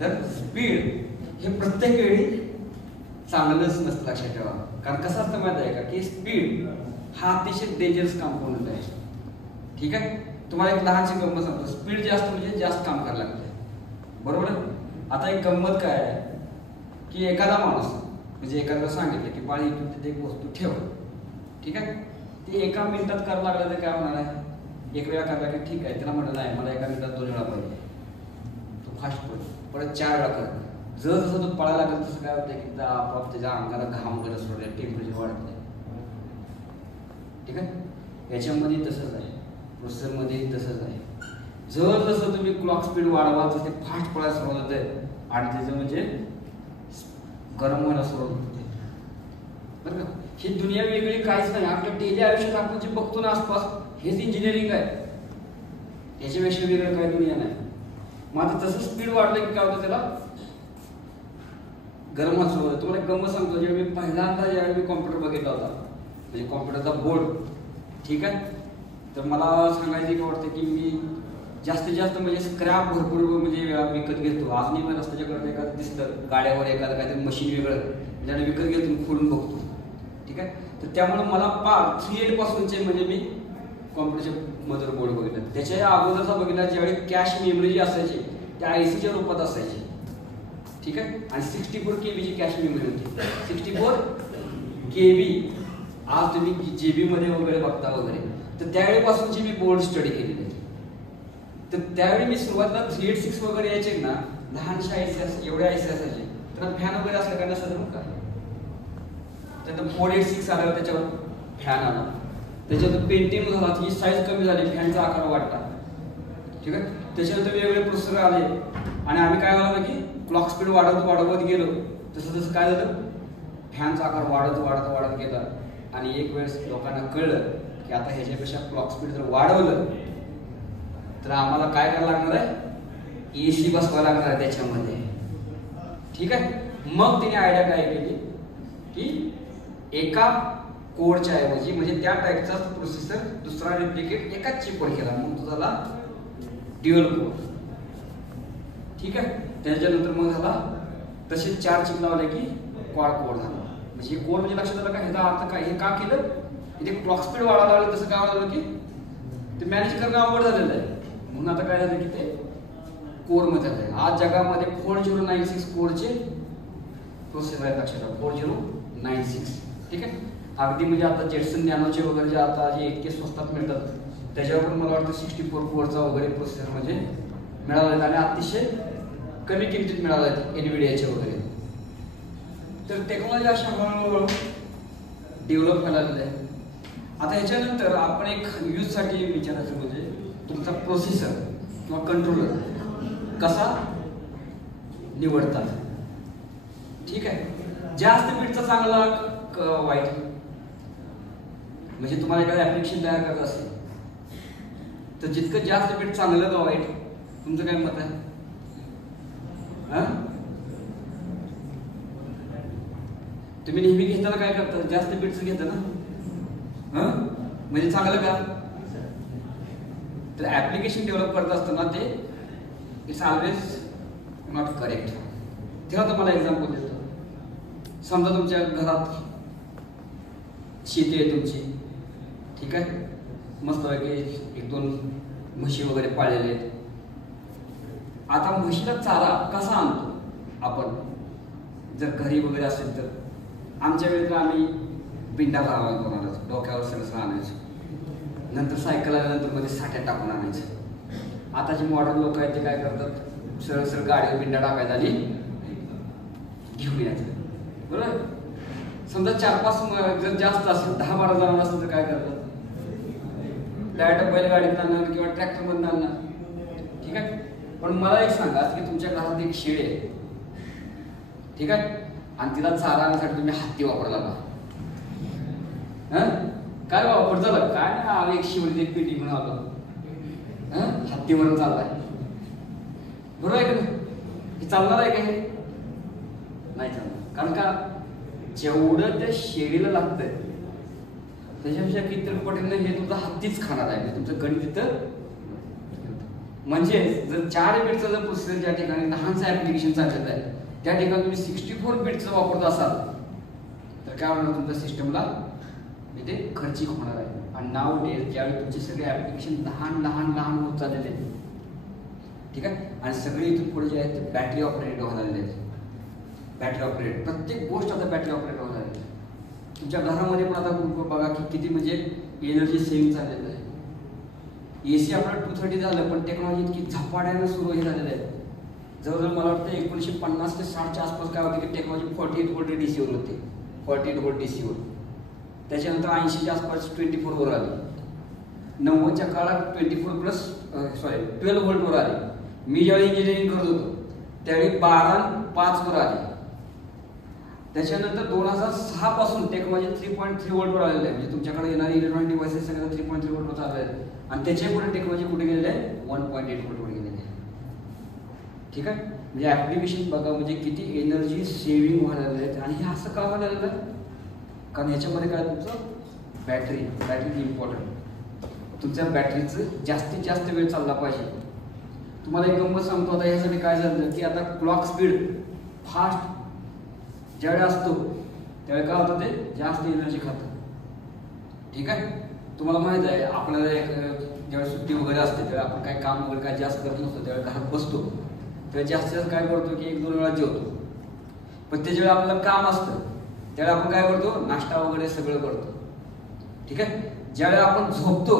तर स्पीड हे प्रत्येक वेळी चांगलंच नसतं, लक्षात ठेवा. कारण कसं असतं माहिती आहे का की स्पीड हा अतिशय डेंजरस कंपोनंट आहे. ठीक आहे. तुम्हाला एक लहानशी गंमत सांगतो. स्पीड जास्त म्हणजे जास्त काम करायला लागतं, बरोबर. आता एक गंमत काय आहे की एखादा माणूस म्हणजे एखाद्याला सांगितलं की बाळी तू तिथे एक वस्तू ठेव. ठीक आहे. ते एका मिनिटात करायला लागलं तर काय होणार आहे? एक वेळा करायला की ठीक आहे. त्याला म्हटलं नाही मला एका मिनिटात 2 वेळा पाहिजे. तो फास्ट कर, परत 4 वेळा कर. जसं तो पळायला लागेल तसं काय होतं की आपोआप त्याच्या अंगाला घाम वगैरे सोडले, टेम्परेचर वाढते. ठीक आहे. याच्यामध्ये तसंच आहे, प्रोसेसरमध्ये तसंच आहे. जसं तुम्ही क्लॉक स्पीड वाढवा तसं ते फास्ट पळायला सुरुवात होते आणि त्याचं म्हणजे गरम व्हायला सुरुवात होते, बरं का. ही दुनिया वेगळी काहीच नाही. आपल्या डेली आयुष्यात आपण जे बघतो ना आसपास हेच इंजिनिअरिंग आहे. याच्यापेक्षा वेगळं काही दुनिया नाही. मग आता तसं स्पीड वाढलं की काय होतं त्याला गरम व्हायला सुरुवात होते. तुम्हाला एक गंमत सांगतो. जेव्हा मी पहिल्यांदा ज्यावेळी मी कॉम्प्युटर बघितला होता म्हणजे कॉम्प्युटरचा बोर्ड. ठीक आहे. तर मला सांगायचं की वाटतं की मी जास्तीत जास्त म्हणजे स्क्रॅप भरपूर म्हणजे विकत घेतो. अजूनही मला रस्त्याच्याकडे एखादं दिसतं गाड्यावर एखादं काहीतरी मशीन वेगळं ज्याने विकत घेतो खोलून बघतो. ठीक आहे. तर त्यामुळे मला 3.8 पासूनचे म्हणजे मी कॉम्प्युटरचे मदरबोर्ड बघितलं. त्याच्या अगोदरचा बघितला ज्यावेळी कॅश मेमरी जी असायची त्या ICच्या रूपात असायची. ठीक आहे. आणि 64 KB ची कॅश मेमरी होती. 64 KB. आज तुम्ही GB मध्ये वगैरे बघता वगैरे. तर त्यावेळीपासूनची मी बोर्ड स्टडी केलेली. तर त्यावेळी मी सुरुवातीला 386 वगैरे यायचे ना लहानशा IC एवढ्या IC असायचे. तर फॅन वगैरे असलं का नसतं का. त्यानंतर 486 आल्यावर त्याच्यावर फॅन आला. त्याच्यानंतर पेंटिंग झाला, ती साईज कमी झाली, फॅनचा आकार वाढला. ठीक आहे. त्याच्यानंतर वेगवेगळे प्रोसेसर आले आणि आम्ही काय झालं की क्लॉक स्पीड वाढवत गेलो तसं तसं काय झालं फॅनचा आकार वाढत गेला. आणि एक वेळेस लोकांना कळलं की आता ह्याच्यापेक्षा क्लॉक स्पीड जर वाढवलं तर आम्हाला काय करायला लागणार आहे AC बसवायला लागणार आहे त्याच्यामध्ये. ठीक आहे. मग तिने आयडिया काय केली की एका कोडच्या ऐवजी म्हणजे त्या टाईपचा प्रोसेसर दुसरा रेप्लिकेट एकाच चिपवर केला. मग तो झाला ड्युअल कोड. ठीक आहे. त्याच्यानंतर मग झाला तसेच 4 चिप लावले की क्वाड कोड झाला. म्हणजे कोड म्हणजे लक्षात आलं का ह्याचा अर्थ काय? हे का केलं? इथे क्लॉक स्पीड वाढायला लागलं तसं काय झालं की ते मॅनेज करणं अवघड झालेलं आहे. म्हणून आता काय झालं की ते कोरमध्ये आहे. आज जगामध्ये 4096 कोडचे प्रोसेसर आहेत, लक्षात ठेवा 4096. ठीक आहे. अगदी म्हणजे आता जेटसन नॅनोचे वगैरे जे आता जे इतके स्वस्तात मिळतात त्याच्यावर पण मला वाटतं 64 कोडचा वगैरे प्रोसेसर म्हणजे मिळाला आहेत आणि अतिशय कमी किमतीत मिळाला आहेत NVIDIAचे वगैरे. तर टेक्नॉलॉजी अशा हळूहळू डेव्हलप व्हायला लागलेलं आहे. आता ह्याच्यानंतर आपण एक यूजसाठी विचारायचं म्हणजे तुमचा प्रोसेसर किंवा कंट्रोलर कसा निवडतात. ठीक आहे. जास्त बीटचा चांगला वाईट म्हणजे तुम्हाला एखादं ऍप्लिकेशन तयार करायचं असेल तर जितकं जास्त बीट चांगलं का वाईट तुमचं काय मत आहे? तुम्ही नेहमी घेताना काय करता? जास्त बीटचं घेता ना. म्हणजे चांगलं का? तर ऍप्लिकेशन डेव्हलप करत असताना ते इट्स ऑलवेज नॉट करेक्ट. तेव्हा तुम्हाला एक्झाम्पल देतो. समजा तुमच्या घरात शेती आहे तुमची. ठीक आहे. मस्त पैकी 1-2 म्हशी वगैरे पाळलेले आहेत. आता म्हशीला चारा कसा आणतो आपण? जर घरी वगैरे असेल तर आमच्या वेळेत तर आम्ही बिंडा लावायला आणायचो, डोक्यावर सरसं आणायचो. नंतर सायकल आल्यानंतर मध्ये साठ्यात टाकून आणायचं. आता जे मॉडर्न लोक आहेत ते काय करतात सरळ गाडीवर बिंडा टाकायचा आणि घेऊन यायचं. बरोबर. समजा 4-5 जर जास्त असेल 10-12 जण असेल तर काय करतात डायरेक्ट बैलगाडीत आणणार किंवा ट्रॅक्टरमधून आणणार. ठीक आहे. पण मला एक सांगा की तुमच्या घरात एक शेळी आहे. ठीक आहे. आणि तिला चारा आणण्यासाठी तुम्ही हत्ती वापरला का? काय वापर झालं काय ना, आम्ही एक शिवली एक पेटी म्हणून आलो, हत्तीवरून चाललाय, बरोबर आहे का नाही? हे चालणार आहे का? हे नाही चालणार. कारण का जेवढं त्या शेळीला लागतंय त्याच्यापेक्षा किती पटीने हे तुमचा हत्तीच खाणार आहे, तुमचं गणित तिथं. म्हणजे जर 4 बीटचा जर प्रोसेसर ज्या ठिकाणी लहानसा ऍप्लिकेशन चालत आहे त्या ठिकाणी तुम्ही 64 बीटचा वापरत असाल तर काय होणार, तुमच्या सिस्टमला इथे खर्चिक होणार आहे. आणि नाव डेज ज्यावेळी तुमचे सगळे ऍप्लिकेशन लहान लहान लहान होत चाललेले आहेत, ठीक आहे. आणि सगळे इथून पुढे जे आहेत ते बॅटरी ऑपरेटेड होणार आहेत. बॅटरी ऑपरेट प्रत्येक गोष्ट आता बॅटरी ऑपरेट होणार आहे. तुमच्या घरामध्ये पण आता बघा की किती म्हणजे एनर्जी सेव्हिंग झालेलं आहे. AC आपलं 230 झालं पण टेक्नॉलॉजी इतकी झपाट्यानं सुरू हे झालेलं आहे. जवळजवळ मला वाटतं 1950 ते 60च्या आसपास काय होते की टेक्नॉलॉजी 48 व्होल्ट DC होते, 48 व्होल्ट DC वर. त्याच्यानंतर 80च्या आसपास 24 वर आली. 90च्या काळात 12 व्होल्ट वर आली. मी ज्यावेळी इंजिनिअरिंग करत होतो त्यावेळी 12 आणि 5 वर आली. त्याच्यानंतर 2006 पासून टेक्नॉलॉजी 3.3 व्होल्ट वर आलेलं आहे. म्हणजे तुमच्याकडे येणारे इलेक्ट्रॉनिक डिव्हाइसेस सगळं 3.3 व्होल्ट वर चालू आहेत. आणि त्याच्या पुढे टेक्नॉलॉजी कुठे गेलेली आहे, 1.8 व्होल्ट वर गेलेली आहे, ठीक आहे. म्हणजे ऍप्लिकेशन बघा म्हणजे किती एनर्जी सेव्हिंग व्हायला आहे. आणि हे असं का व्हायला लागलं, कारण ह्याच्यामध्ये काय तुमचं बॅटरी इम्पॉर्टंट. तुमच्या बॅटरीचं जास्तीत जास्त वेळ चालला पाहिजे. तुम्हाला एक गंमत सांगतो आता, यासाठी काय झालं की आता क्लॉक स्पीड फास्ट ज्यावेळी असतो त्यावेळी काय होतं, ते जास्त एनर्जी खातं, ठीक आहे. तुम्हाला माहित आहे आपल्याला ज्यावेळी सुट्टी वगैरे असते त्यावेळी आपण काय काम वगैरे काय जास्त करत नसतो, त्यावेळी घरात बसतो त्यावेळी जास्तीत जास्त काय करतो की 1-2 वेळा जेवतो. पण त्याच्यावेळी आपल्याला काम असतं त्यावेळी आपण काय करतो, नाश्ता वगैरे सगळं करतो, ठीक आहे. ज्यावेळी आपण झोपतो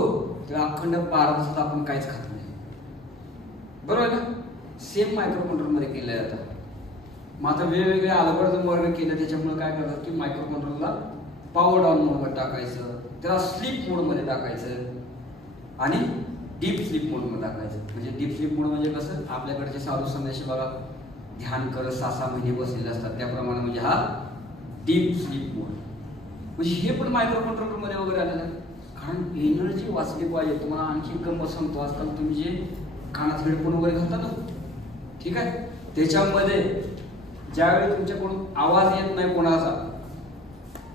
तेव्हा अखंड 12 तासात आपण काहीच खात नाही, बरोबर आहे ना. सेम मायक्रो कंट्रोलमध्ये केलं आहे. आता मग आता वेगवेगळे अल्गोरिदम वगैरे केलं त्याच्यामुळे काय करतात की मायक्रो कंट्रोलला पॉवर डाऊन मोडमध्ये टाकायचं, त्याला स्लीप मोडमध्ये टाकायचं आणि डीप स्लीप मोडमध्ये टाकायचं. म्हणजे डीप स्लीप मोड म्हणजे कसं, आपल्याकडचे साधू संन्यासी बघा ध्यान करत 6-6 महिने बसलेले असतात त्याप्रमाणे, म्हणजे हा डीप स्लीप मोड. म्हणजे हे पण मायक्रो कंट्रोलमध्ये वगैरे आलेलं आहे. कारण एनर्जी वाचली पाहिजे. तुम्हाला आणखी गंमत सांगतो, आजकाल तुम्ही जे कानात हेडफोन वगैरे घालता ना, ठीक आहे, त्याच्यामध्ये ज्यावेळी तुमच्याकडून आवाज येत नाही कोणाचा,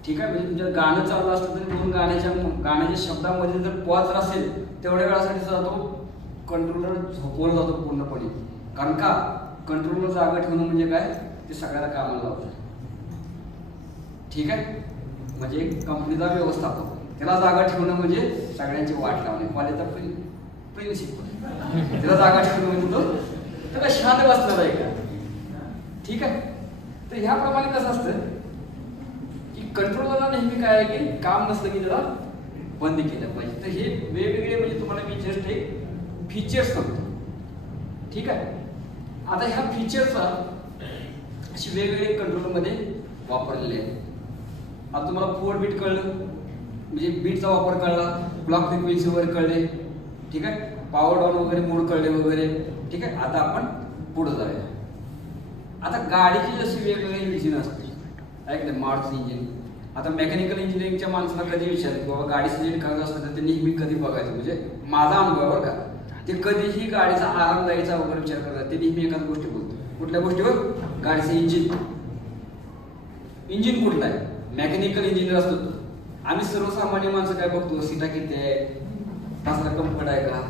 ठीक आहे, म्हणजे तुमच्या गाणं चालू असतं तरी 2 गाण्याच्या शब्दामध्ये जर पॉज असेल तेवढ्या वेळासाठी सुद्धा तो कंट्रोलर झोपवला जातो पूर्णपणे. कारण का, कंट्रोलर जागा ठेवणं म्हणजे काय, ते सगळ्याला कामाला लावतं, ठीक आहे. म्हणजे कंपनीचा व्यवस्थापक त्याला जागा ठेवणं म्हणजे सगळ्यांची वाट लावणे. कॉलेजचा प्रिन्सिपल त्याला जागा ठेवणं म्हणजे तो त्याला शांत बसणार आहे का, ठीक आहे. तर ह्याप्रमाणे कसं असतं की कंट्रोलरला नेहमी काय आहे की काम नसतं की त्याला बंद केलं पाहिजे. तर हे वेगवेगळे म्हणजे तुम्हाला मी जस्ट एक फीचर्स सांगतो, ठीक आहे. आता ह्या फीचरचा अशी वेगवेगळे कंट्रोलरमध्ये वापरलेले आहेत. आता तुम्हाला 4 बीट कळलं म्हणजे बीटचा वापर कळला, क्लॉक फ्रिक्वेन्सी वगैरे कळले, ठीक आहे, पॉवर डाऊन वगैरे मोड कळले वगैरे, ठीक आहे. आता आपण पुढे जाऊया. आता गाडीची जशी वेगवेगळे इंजिन असते, ऐकलं मारुती इंजिन. आता मेकॅनिकल इंजिनिअरिंगच्या माणसाला कधी विचारलं की बाबा गाडीचं इंजिन काय असतं तर ते नेहमी कधी बघायचं, म्हणजे माझा अनुभव बरं का, ते कधीही गाडीचा आराम द्यायचा वगैरे विचार करतात. ते नेहमी एकाच गोष्टी बोलतो, कुठल्या गोष्टीवर, गाडीचं इंजिन. इंजिन कुठलं आहे, मेकॅनिकल इंजिनियर असतो. आम्ही सर्वसामान्य माणसं काय बघतो, सीटा किती आहे, तासाला कम्फर्ट आहे का,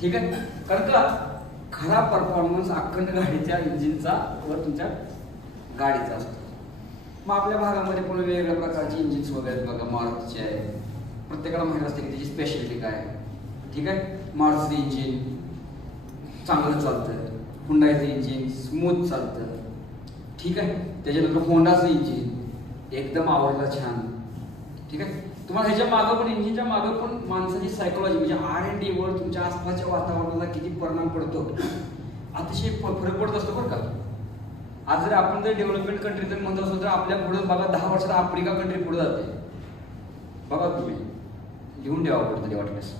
ठीक आहे. कारण का खरा परफॉर्मन्स अखंड गाडीच्या इंजिनचा वर तुमच्या गाडीचा असतो. मग आपल्या भागामध्ये पण वेगवेगळ्या प्रकारचे इंजिन्स वगैरे बघा, मारुतीचे आहे, प्रत्येकाला माहिती असते की त्याची स्पेशालिटी काय आहे, ठीक आहे. मारुतीचं इंजिन चांगलं चालतं, हुंडाईचं इंजिन स्मूथ चालतं, ठीक आहे. त्याच्यानंतर होंडाचं इंजिन एकदम आवडलं, छान, ठीक आहे. तुम्हाला ह्याच्या मागं पण इंजिनच्या मागं पण माणसाची सायकोलॉजी म्हणजे R&D वर तुमच्या आसपासच्या वातावरणाला किती परिणाम पडतो, अतिशय फरक पडत असतो बरं का. आज जर आपण जर डेव्हलपमेंट कंट्री जर म्हणत असतो तर आपल्या पुढे बघा 10 वर्षात आफ्रिका कंट्री पुढे जाते. बघा तुम्ही लिहून ठेवा पुढे तरी वाटल्यास,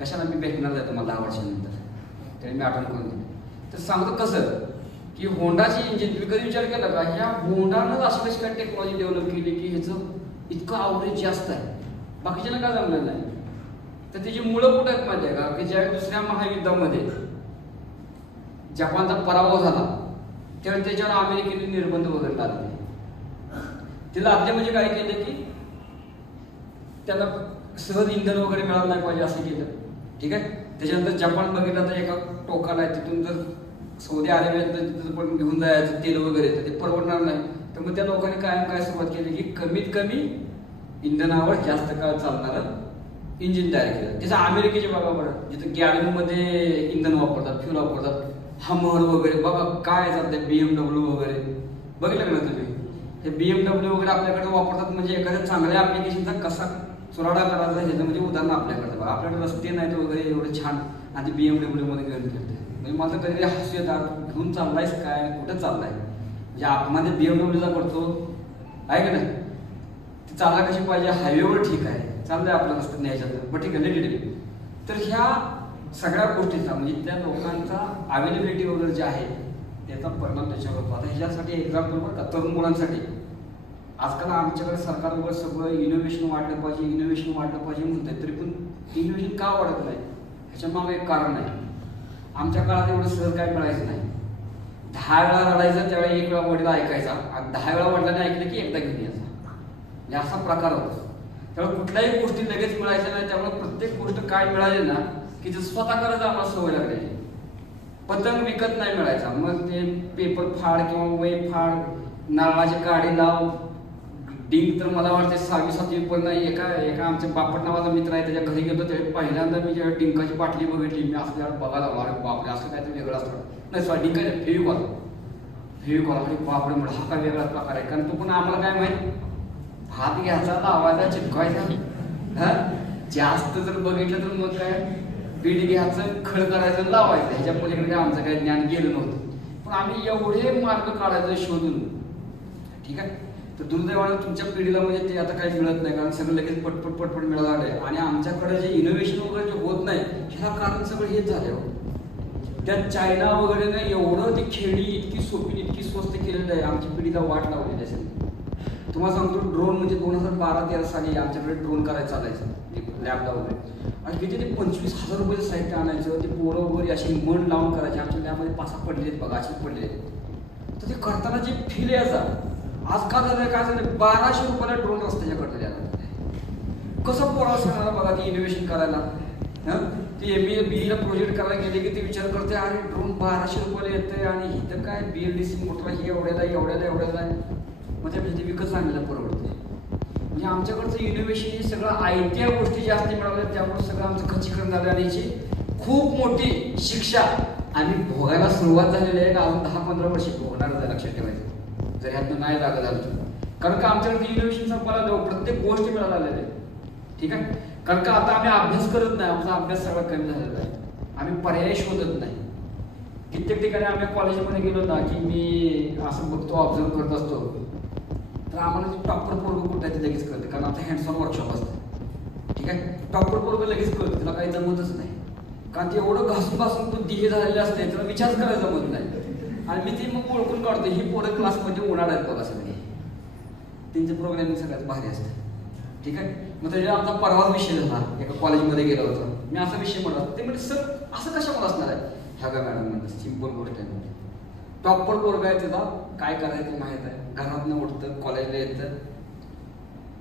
कशाला मी भेटणार आहे तुम्हाला 10 वर्षानंतर, तरी मी आठवण करून देईन. तर सांगतो कसं की होंडाची इंजिन, तुम्ही कधी विचार केला का ह्या होंडानंच अशी कशी काय टेक्नॉलॉजी डेव्हलप केली की ह्याचं इतकं अवरेज जास्त आहे, बाकीच्याला का जमलं नाही? तर त्याची मुळं कुठं आहेत माहिती आहे का, की ज्यावेळी दुसऱ्या महायुद्धामध्ये जपानचा पराभव झाला त्यावेळी त्याच्यावर अमेरिकेने निर्बंध वगैरे लादले. ते लादले म्हणजे काय केलं की त्याला सहज इंधन वगैरे मिळालं नाही पाहिजे असं केलं. ठीक आहे. त्याच्यानंतर जपान बघितलं तर एका टोकाला आहे, तिथून जर सौदी अरेबियात तिथं पण घेऊन जायचं तेल वगैरे तर ते परवडणार नाही. तर मग त्या लोकांनी काय सुरुवात केली की कमीत कमी इंधनावर जास्त काळ चालणारं इंजिन तयार केलं. त्याचं अमेरिकेचे बघा बरं, जिथं गॅलनमध्ये इंधन वापरतात, फ्यूल वापरतात, हमर वगैरे बघा काय चालतंय, BMW वगैरे बघितलं ना तुम्ही. हे BMW वगैरे आपल्याकडे वापरतात म्हणजे एखाद्या चांगल्या ऍप्लिकेशनचा कसा चुराडा करायचा ह्याचं म्हणजे उदाहरण आपल्याकडे बघा. आपल्याकडे रस्ते नाहीत वगैरे एवढं छान आणि BMW मध्ये घेऊन फिरते. म्हणजे माझं कधी हसू येतात, घेऊन चाललायस काय, कुठं चाललाय, म्हणजे आपण BMWचा करतो आहे का नाही, ती चालला कशी पाहिजे, हायवेवर ठीक आहे चाललंय आपलं रस्त्यात न्यायच्यात पण ठीक आहे लेट. तर ह्या सगळ्या गोष्टीचा म्हणजे त्या लोकांचा अवेलेबिलिटी वगैरे जे आहे त्याचा परिणाम त्याच्यावर होतो. आता ह्याच्यासाठी एक्झाम्पल बघा तरुण मुलांसाठी आजकाल आमच्याकडे सरकार वगैरे सगळं इनोव्हेशन वाढलं पाहिजे म्हणतात, तरी पण इनोव्हेशन का वाढत नाही ह्याच्या मागे एक कारण आहे. आमच्या काळात एवढं सहज काय मिळायचं नाही. 10 वेळा रडायचं त्यावेळी 1 वेळा वडील ऐकायचा आणि 10 वेळा वडिलांनी ऐकलं की एकदा घेऊन यायचा, म्हणजे असा प्रकार होता. त्यामुळे कुठल्याही गोष्टी लगेच मिळायच्या नाही. त्यामुळे प्रत्येक गोष्ट काय मिळाली ना की ते स्वतः करायचं आम्हाला सवय लागली. पतंग विकत नाही मिळायचा, मग ते पेपर फाड किंवा वही फाड, नारळाची काडी लाव, डिंक. तर मला वाटते 6वी 7वी पण एका आमच्या बापट नावाचा मित्र आहे त्याच्या घरी गेलो त्यावेळी पहिल्यांदा मी जेव्हा डिंकाची बाटली बघितली मी असं त्याला बघायला अरे बापरे असं काय ते वेगळं असतं नाही. सॉरी डिंकाचे फेविकॉल अरे बापरे म्हणून हा काय वेगळा प्रकार आहे. कारण तो पण आम्हाला काय माहित भात घ्यायचा लावायचा चिपकायचा, जास्त जर बघितलं तर मग काय पीठ घ्यायचं खळ करायचं लावायचं, ह्याच्या पलीकडे आमचं काही ज्ञान गेलं नव्हतं. पण आम्ही एवढे मार्ग काढायचं शोधून. ठीक आहे. तर दुर्दैवानं तुमच्या पिढीला म्हणजे ते आता काही मिळत नाही कारण सगळं लगेच पटपट मिळालं आहे. आणि आमच्याकडे जे इनोव्हेशन वगैरे जे होत नाही ह्याला कारण सगळं हेच झालं. त्या चायना वगैरेने एवढं ती खेळी इतकी सोपी इतकी स्वस्त केलेलं आहे, आमची पिढीला वाट लावलेली असेल. तुम्हाला सांगतो ड्रोन म्हणजे 2012-13 साली आमच्याकडे ड्रोन करायचं चालायचं लॅबला वगैरे, आणि किती ते 25,000 रुपये साहित्य आणायचं. ते पोरं वगैरे अशी मन लावून करायचे. आमच्या लॅबमध्ये 5-6 पडलेले आहेत बघा, असे पडलेले. तर ते करताना जे फील यायचा आज का झालं काय झालं 1200 रुपयाला ड्रोन रस्त्याच्या कटल्या. कसं पोराला सांगणार बघा ती इनोव्हेशन करायला. ती MBA BE प्रोजेक्ट करायला गेले की ते विचार करते अरे ड्रोन 1200 रुपयाला येते आणि इथं काय BLDC मोटर हे एवढ्याला मग त्यापेक्षा ते विकत आणलेलं परवडते. म्हणजे आमच्याकडचं इनोव्हेशन हे सगळं आयत्या गोष्टी जास्त मिळाल्या त्यामुळे सगळं आमचं खच्चीकरण झालं आणि याची खूप मोठी शिक्षा आम्ही भोगायला सुरुवात झालेली आहे. अजून 10-15 वर्ष भोगणार आहे लक्षात ठेवायचं जर ह्यातनं नाही जागा झालं तर. कारण का आमच्याकडे इनोव्हेशन संपायला प्रत्येक गोष्टी मिळायला आलेल्या आहे. ठीक आहे. कारण का आता आम्ही अभ्यास करत नाही, आमचा अभ्यास सगळा कमी झालेला आहे. आम्ही पर्याय शोधत नाही. कित्येक ठिकाणी आम्ही कॉलेजमध्ये गेलो ना की मी असं बघतो ऑब्झर्व करत असतो तर आम्हाला जे टॉपर पोरगं कुठं आहे ते लगेच कळते कारण आता हँड्स ऑन वर्कशॉप असतं. ठीक आहे. टॉपर पोरगं लगेच कळतं, त्याला काही जमतच नाही कारण ते एवढं घासून तो दिहे झालेले असते त्याला विचार करायला जमत नाही. आणि मी ते मग ओळखून काढतो ही पोरं क्लासमध्ये उन्हाळा आहेत बघा सगळे, त्यांचं प्रोग्रामिंग सगळ्यात भारी असतं. ठीक आहे. मग त्याच्या आमचा परवाच विषय झाला एका कॉलेजमध्ये गेलो होतो मी असा विषय म्हणला ते म्हणजे सर असं कशामुळे असणार आहे. ह्या का मॅडम म्हणतात सिम्पल गोष्ट आहे म्हणजे टॉपर पोरगा आहे त्याचा काय करायचं ते माहीत आहे. घरातनं उठतं कॉलेजला येतं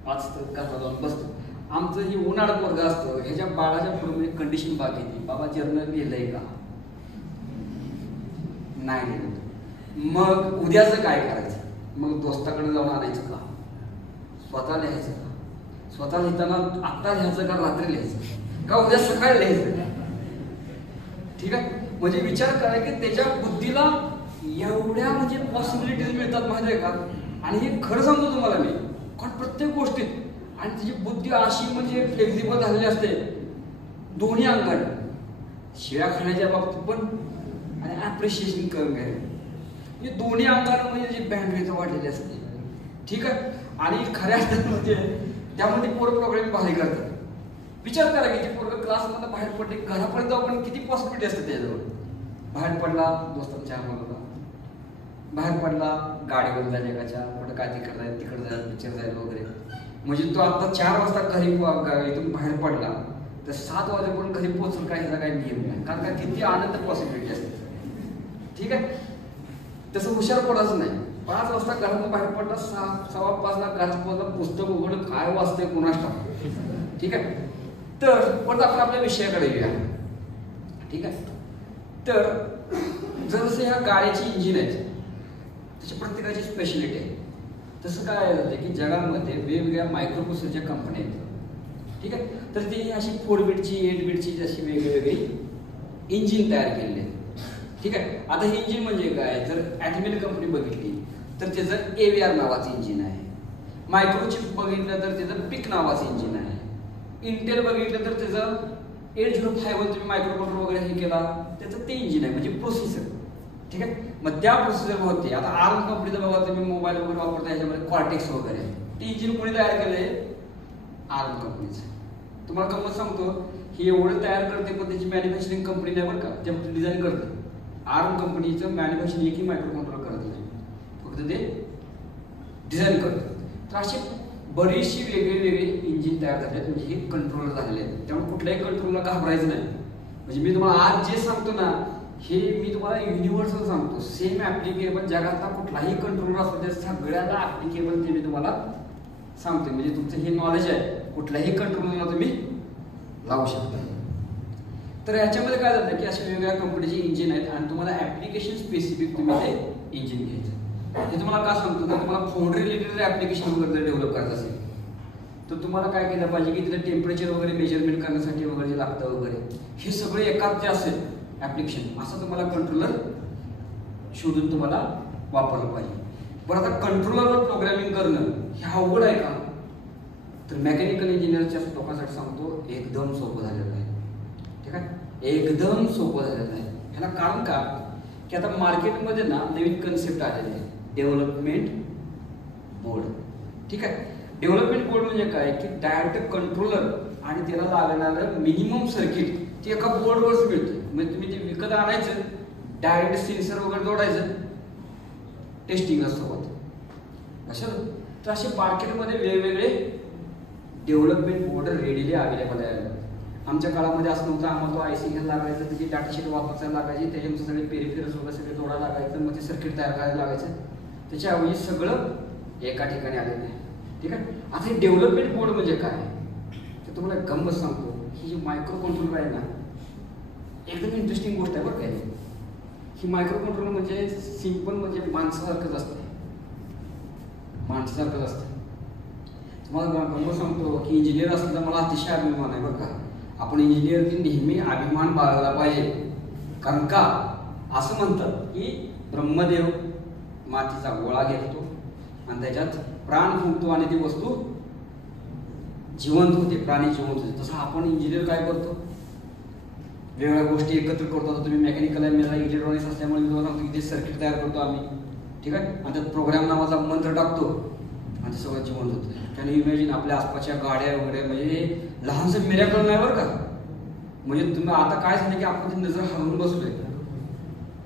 वाचतं घरात जाऊन बसतं. आमचं ही उन्हाळा पोरगा असतं ह्याच्या बाळाच्या पुढे कंडिशन बाकी येते बाबा जर्नल लिहिलंय का नाही लिहिलं. मग उद्याचं काय करायचं मग दोस्ताकडे जाऊन आणायचं का स्वतः लिहायचं का स्वतः लिहिताना आत्ता लिहायचं का रात्री लिहायचं का उद्या सकाळी लिहायचं. ठीक आहे. म्हणजे विचार करा की त्याच्या बुद्धीला एवढ्या म्हणजे पॉसिबिलिटीज मिळतात माहिती आहे का. आणि हे खरं सांगतो तुम्हाला मी कारण प्रत्येक गोष्टीत आणि त्याची बुद्धी अशी म्हणजे फ्लेक्झिबल झालेली असते दोन्ही अंगाने शिव्या खाण्याच्या बाबतीत पण आणि ॲप्रिशिएशन करून घ्यायला म्हणजे दोन्ही अंगाने म्हणजे जी बँडविड्थ वाढलेली असते. ठीक आहे. आणि खऱ्या अर्थात म्हणजे त्यामध्ये पोरं प्रोग्रामिंग भारी करतात. विचार करा की ते पोरं क्लासमधून बाहेर पडले घरापर्यंत आपण किती पॉसिबिलिटी असते त्याच्याजवळ. बाहेर पडला दोस्तांच्या आम्हाला बाहेर पडला गाडीवर जाईल एकाच्या, कुठं काय तिकडं जाईल तिकडं जाईल पिक्चर जाईल वगैरे. म्हणजे तो आता 4 वाजता घरी इथून बाहेर पडला तर 7 वाजेपर्यंत घरी पोहोचून काय ह्याचा काही नियम नाही. कारण का किती आनंद पॉसिबिलिटी असते. ठीक आहे, तसं हुशार पडायचं नाही. 5 वाजता घरातून बाहेर पडला, 6:15ला घरात पोहोचला, पुस्तक उघडलं, काय वाचतंय कोणास ठाऊक. ठीक आहे, तर परत आपण आपल्या विषयाकडे येऊया. ठीक आहे, तर जसं ह्या गाडीची इंजिन आहेत त्याची प्रत्येकाची स्पेशालिटी आहे. तसं काय आहे की जगामध्ये वेगवेगळ्या मायक्रो प्रोसेसरच्या कंपन्या आहेत. ठीक आहे, तर ती अशी 4 बीटची 8 बीटची अशी वेगवेगळी इंजिन तयार केलेली आहे. ठीक आहे, आता ही इंजिन म्हणजे काय, जर ॲटमिल कंपनी बघितली तर त्याचं AVR नावाचं इंजिन आहे. मायक्रोचिप बघितलं तर त्याचं पिक नावाचं इंजिन आहे. इंटेल बघितलं तर त्याचं 8051 तुम्ही मायक्रो कंट्रोल वगैरे हे केला त्याचं ते इंजिन आहे, म्हणजे प्रोसेसर. ठीक आहे, मग त्या प्रोसेसरवरती आता ARM कंपनीचं बघा तुम्ही मोबाईल वगैरे वापरता ह्याच्यामध्ये कॉर्टेक्स वगैरे ते इंजिन कोणी तयार केलं आहे, ARM कंपनीचं. तुम्हाला गंमत सांगतो, हे एवढं तयार करते पण त्याची मॅन्युफॅक्चरिंग कंपनी नाही बरं का, ते डिझाईन करते. ARM कंपनीचं मॅन्युफॅक्चरिंग एकही मायक्रो कंट्रोल करत नाही, फक्त ते डिझाईन करतात. तर अशी बरीचशी वेगळी इंजिन तयार झाले आहेत, म्हणजे हे कंट्रोलर झालेले आहेत. त्यामुळे कुठल्याही कंट्रोलला घाबरायचं नाही. म्हणजे मी तुम्हाला आज जे सांगतो ना हे मी तुम्हाला युनिव्हर्सल सांगतो, सेम ॲप्लिकेबल जगातला कुठलाही कंट्रोलर असतो त्या सगळ्याला ॲप्लिकेबल ते मी तुम्हाला सांगतो. म्हणजे तुमचं हे नॉलेज आहे, कुठल्याही कंट्रोलरला तुम्ही लावू शकता. तर याच्यामध्ये काय झालं की अशा वेगवेगळ्या कंपनीचे इंजिन आहेत आणि तुम्हाला ॲप्लिकेशन स्पेसिफिक तुम्ही ते इंजिन घ्यायचं. हे तुम्हाला का सांगतो, तर तुम्हाला फोन रिलेटेड ॲप्लिकेशन वगैरे डेव्हलप करायचं असेल तर तुम्हाला काय केलं पाहिजे की तिला टेम्परेचर वगैरे मेजरमेंट करण्यासाठी वगैरे जे लागतं वगैरे हे सगळे एकाच जे असेल ॲप्लिकेशन असं तुम्हाला कंट्रोलर शोधून तुम्हाला वापरलं पाहिजे. बरं, आता कंट्रोलरवर प्रोग्रामिंग करणं हे अवघड आहे का, तर मेकॅनिकल इंजिनिअरच्या लोकांसाठी सांगतो एकदम सोपं झालेलं आहे. ठीक आहे, एकदम सोपं झालेलं आहे. ह्याला कारण का की आता मार्केटमध्ये ना नवीन कन्सेप्ट आलेले आहे, डेव्हलपमेंट बोर्ड. ठीक आहे, डेव्हलपमेंट बोर्ड म्हणजे काय की डायरेक्ट कंट्रोलर आणि त्याला लागणारं मिनिमम सर्किट ते एका बोर्डवरच मिळतं. म्हणजे तुम्ही ते विकत आणायचं, डायरेक्ट सेन्सर वगैरे जोडायचं, टेस्टिंगला सोबत अशा. तर असे मार्केटमध्ये वेगवेगळे डेव्हलपमेंट बोर्ड रेडीली अवेलेबल आहे. आमच्या काळामध्ये असं नव्हतं, आम्हाला तो IC घ्यायला लागायचं, त्याची डाटाशीट वापरायला लागायची, त्याच्यानुसार सगळे पेरिफेरल्स वगैरे सगळे जोडायला लागायचं, मग ते सर्किट तयार करायला लागायचं. त्याच्याऐवजी सगळं एका ठिकाणी आलेलं आहे. ठीक आहे, आता हे डेव्हलपमेंट बोर्ड म्हणजे काय तर तुम्हाला गंमत सांगतो, ही जी मायक्रो कंट्रोलर आहे ना एकदम इंटरेस्टिंग गोष्ट आहे बरं काय. ही मायक्रो कंट्रोलर म्हणजे सिंपल म्हणजे माणसासारखंच असते, माणसासारखंच असतं. तुम्हाला गंमत सांगतो की इंजिनियर असलं तर मला अतिशय अभिमान आहे बरं का. आपण इंजिनिअरची नेहमी अभिमान बाळगला पाहिजे. कारण का असं म्हणतात की ब्रह्मदेव मातीचा गोळा घेतो आणि त्याच्यात प्राण फुंकतो आणि ती वस्तू जिवंत होते, प्राणी जिवंत होते. तसं आपण इंजिनियर काय करतो, वेगवेगळ्या गोष्टी एकत्र करतो. आता तुम्ही मेकॅनिकल आहे, मला इलेक्ट्रॉनिक्स असल्यामुळे मी तुम्हाला सांगतो की ते सर्किट तयार करतो आम्ही. ठीक आहे, आणि त्यात प्रोग्राम नावाचा मंत्र टाकतो आणि ते सगळं जिवंत होतं. त्याने इमॅजिन आपल्या आसपासच्या गाड्या वगैरे म्हणजे लहानसं मिरॅकल नाही बरं का. म्हणजे तुम्ही आता काय झालं की आपण ती नजर हलवून बसलोय.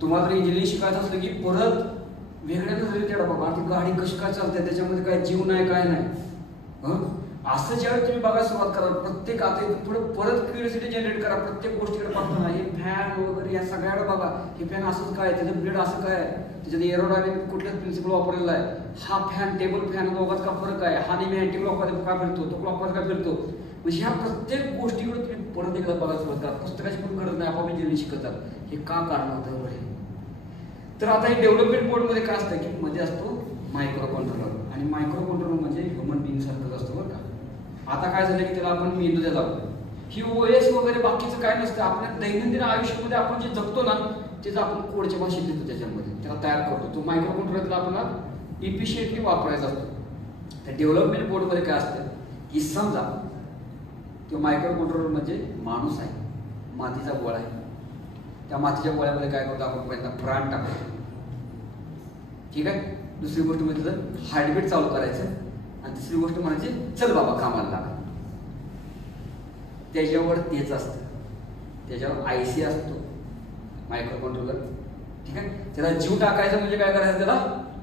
तुम्हाला जर इंजिनिअरिंग शिकायचं असलं की परत वेगळ्या नजरेत तेवढा बाबा ती गाडी कशी काय चालते, त्याच्यामध्ये काय जीव नाही काय नाही. असं ज्यावेळी तुम्ही बघायला सुरुवात करा, प्रत्येक आता पुढे परत क्युरियोसिटी जनरेट करा प्रत्येक गोष्टीकडे पाहताना. हे फॅन वगैरे या सगळ्याकडे बघा, हे फॅन असंच काय, त्याचं ब्लेड असं काय, त्याच्यात एरोडायनामिक कुठल्याच प्रिन्सिपल वापरलेला आहे. हा फॅन टेबल फॅन दोघात का फरक आहे, हा नेहमी अँटी क्लॉकवाईज का फिरतो, तो क्लॉकवाईज का फिरतो. म्हणजे ह्या प्रत्येक गोष्टीकडे तुम्ही परत एकदा बघायला सुरुवात करा. पुस्तकाची पण गरज नाही, आपोआप इंजिनिअरिंग शिकतात. हे का कारण होतं बरं. तर आता हे डेव्हलपमेंट बोर्डमध्ये काय असतं की मध्ये असतो मायक्रो कंट्रोलर, आणि मायक्रो कंट्रोलर म्हणजे ह्युमन बिंग सारखंच असतं बरं का. आता काय झालं की त्याला आपण मेंदू द्यायला लागतो. ही OS वगैरे बाकीचं काय नसतं. आपल्या दैनंदिन आयुष्यामध्ये आपण जे जगतो ना त्याचं आपण कोडच्या भाषेत देतो, त्याच्यामध्ये त्याला तयार करतो. तो मायक्रो कंट्रोलर त्याला आपल्याला इफिशियंटली वापरायचा असतो. त्या डेव्हलपमेंट बोर्डमध्ये काय असतं की समजा तो मायक्रो कंट्रोलर म्हणजे माणूस आहे, मातीचा गोळा आहे. त्या मातीच्या गोळ्यामध्ये काय करतो आपण पहिल्यांदा प्राण टाकतो. ठीक आहे, दुसरी गोष्ट म्हणजे त्याचं हार्टबीट चालू करायचं, आणि तिसरी गोष्ट म्हणजे चल बाबा कामाला लागा. त्याच्यावर तेच असतं, त्याच्यावर IC असतो मायक्रो कंट्रोलर, ठीक आहे. त्याला जीव टाकायचं म्हणजे काय करायचं, त्याला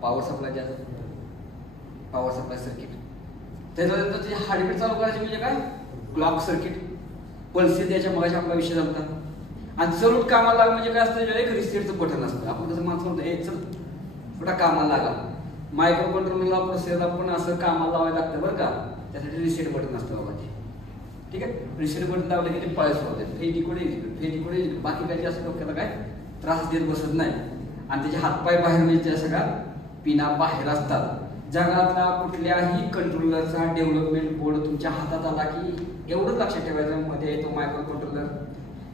पॉवर सप्लाय द्यायचा, पॉवर सप्लाय सर्किट. त्याच्यानंतर त्याची हार्टबीट चालू करायची म्हणजे काय, क्लॉक सर्किट, पल्सेस द्यायच्या, मगाशी आपला विषय झाला. आणि चलूट कामाला लाग म्हणजे काय असतं, एक रिसेटचं बटन असतं. आपण कसं माणसं म्हणतो, हे चल थोडा कामाला लागा. मायक्रो कंट्रोलरला प्रोसेसरला पण असं कामाला लावायला लागतं बरं का, त्यासाठी रिसेट बटन असतं बाबा ते. ठीक आहे. रिसेट बटन लावलं की ते पळस होते, फेटी कोडे बाकी काही जास्त डोक्याला काय त्रास देत बसत नाही. आणि त्याचे हातपाय बाहेर म्हणजे त्या सगळ्या पिना बाहेर असतात. जगातला कुठल्याही कंट्रोलरचा डेव्हलपमेंट बोर्ड तुमच्या हातात आला की एवढंच लक्षात ठेवायचं, मध्ये येतो मायक्रो कंट्रोलर,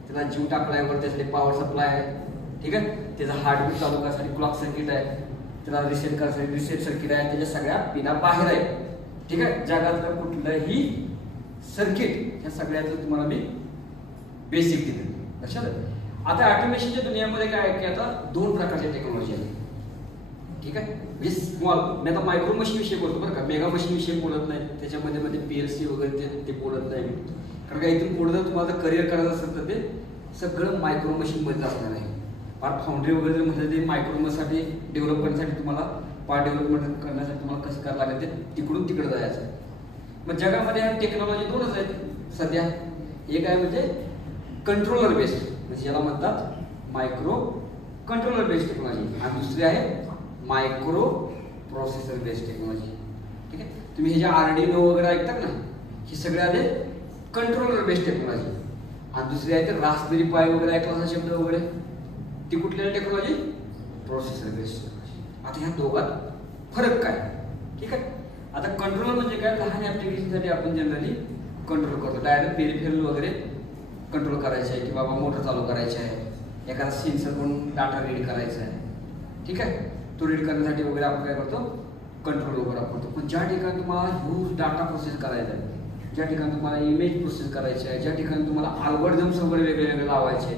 त्याला जीव टाकल्यावर त्यासाठी पॉवर सप्लाय आहे. ठीक आहे. त्याचा हार्टबीट चालू करण्यासाठी क्लॉक सर्किट आहे, त्याला रिसेट करण्यासाठी रिसेट सर्किट आहे, त्याच्या सगळ्या पिना बाहेर आहे. ठीक आहे. जगातलं कुठलंही सर्किट या सगळ्याचं तुम्हाला मी बेसिक दिलं, लक्षात. आता ऑटोमेशनच्या दुनियामध्ये काय आहे की आता दोन प्रकारच्या टेक्नॉलॉजी आहे. ठीक आहे. म्हणजे स्मॉल, मी आता मायक्रो मशीन विषयी बोलतो बरं का, मेगा मशीन विषयी बोलत नाही, त्याच्यामध्ये मध्ये PLC वगैरे ते बोलत नाही. कारण का इथून पुढे जर तुम्हाला करिअर करायचं असेल तर ते सगळं मायक्रो मशीनमध्ये असणार आहे. पार्ट फाउंड्री वगैरे जर म्हटलं ते मायक्रोमध्ये डेव्हलपमेंटसाठी तुम्हाला पार्ट डेव्हलपमेंट करण्यासाठी तुम्हाला कसं करायला लागेल ते तिकडून तिकडे जायचं आहे. मग जगामध्ये टेक्नॉलॉजी दोनच आहेत सध्या. एक आहे म्हणजे कंट्रोलर बेस्ड, म्हणजे याला म्हणतात मायक्रो कंट्रोलर बेस्ड टेक्नॉलॉजी, आणि दुसरी आहे मायक्रो प्रोसेसर बेस्ड टेक्नॉलॉजी. ठीक आहे. तुम्ही हे जे आर्डिनो वगैरे ऐकतात ना, हे सगळे आले कंट्रोलर बेस्ड टेक्नॉलॉजी. आणि दुसरी आहे ते रास्पबेरी पाय वगैरे ऐकला असा शब्द वगैरे, ती कुठली टेक्नॉलॉजी, प्रोसेसर बेस्ड टेक्नॉलॉजी. आता ह्या दोघात फरक काय. ठीक आहे. आता कंट्रोलर म्हणजे काय, लहान ऍप्लिकेशनसाठी आपण जनरली कंट्रोल करतो, डायरेक्ट पेरिफेरल वगैरे कंट्रोल करायचे आहे, की बाबा मोटर चालू करायची आहे, एखादा सेन्सर म्हणून डाटा रीड करायचा आहे. ठीक आहे. तो रीड करण्यासाठी वगैरे आपण काय करतो, कंट्रोल वगैरे वापरतो. पण ज्या ठिकाणी तुम्हाला ह्यूज डाटा प्रोसेस करायचा आहे, ज्या ठिकाणी तुम्हाला इमेज प्रोसेस करायची आहे, ज्या ठिकाणी तुम्हाला अल्गोरिदम्स वगैरे वेगळे वेगळे लावायचे,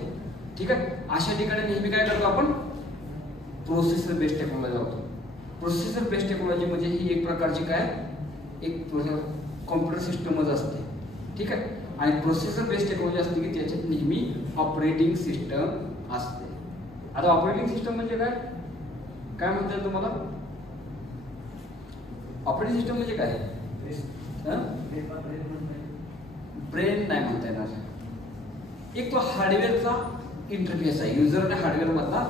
ठीक आहे, अशा ठिकाणी नेहमी काय करतो आपण, प्रोसेसर बेस्ड टेक्नॉलॉजी वापरतो. प्रोसेसर बेस्ड टेक्नॉलॉजी म्हणजे ही एक प्रकारची काय, एक कॉम्प्युटर सिस्टमच असते. ठीक आहे. आणि प्रोसेसर बेस्ड टेक्नॉलॉजी असते की त्याच्यात नेहमी ऑपरेटिंग सिस्टम असते. आता ऑपरेटिंग सिस्टम म्हणजे काय, काय म्हणतात तुम्हाला, ऑपरेटिंग सिस्टम म्हणजे काय, ब्रेन नाही म्हणता येणार. एक तो हार्डवेअरचा इंटरफेस आहे, युजर आणि हार्डवेअर मधला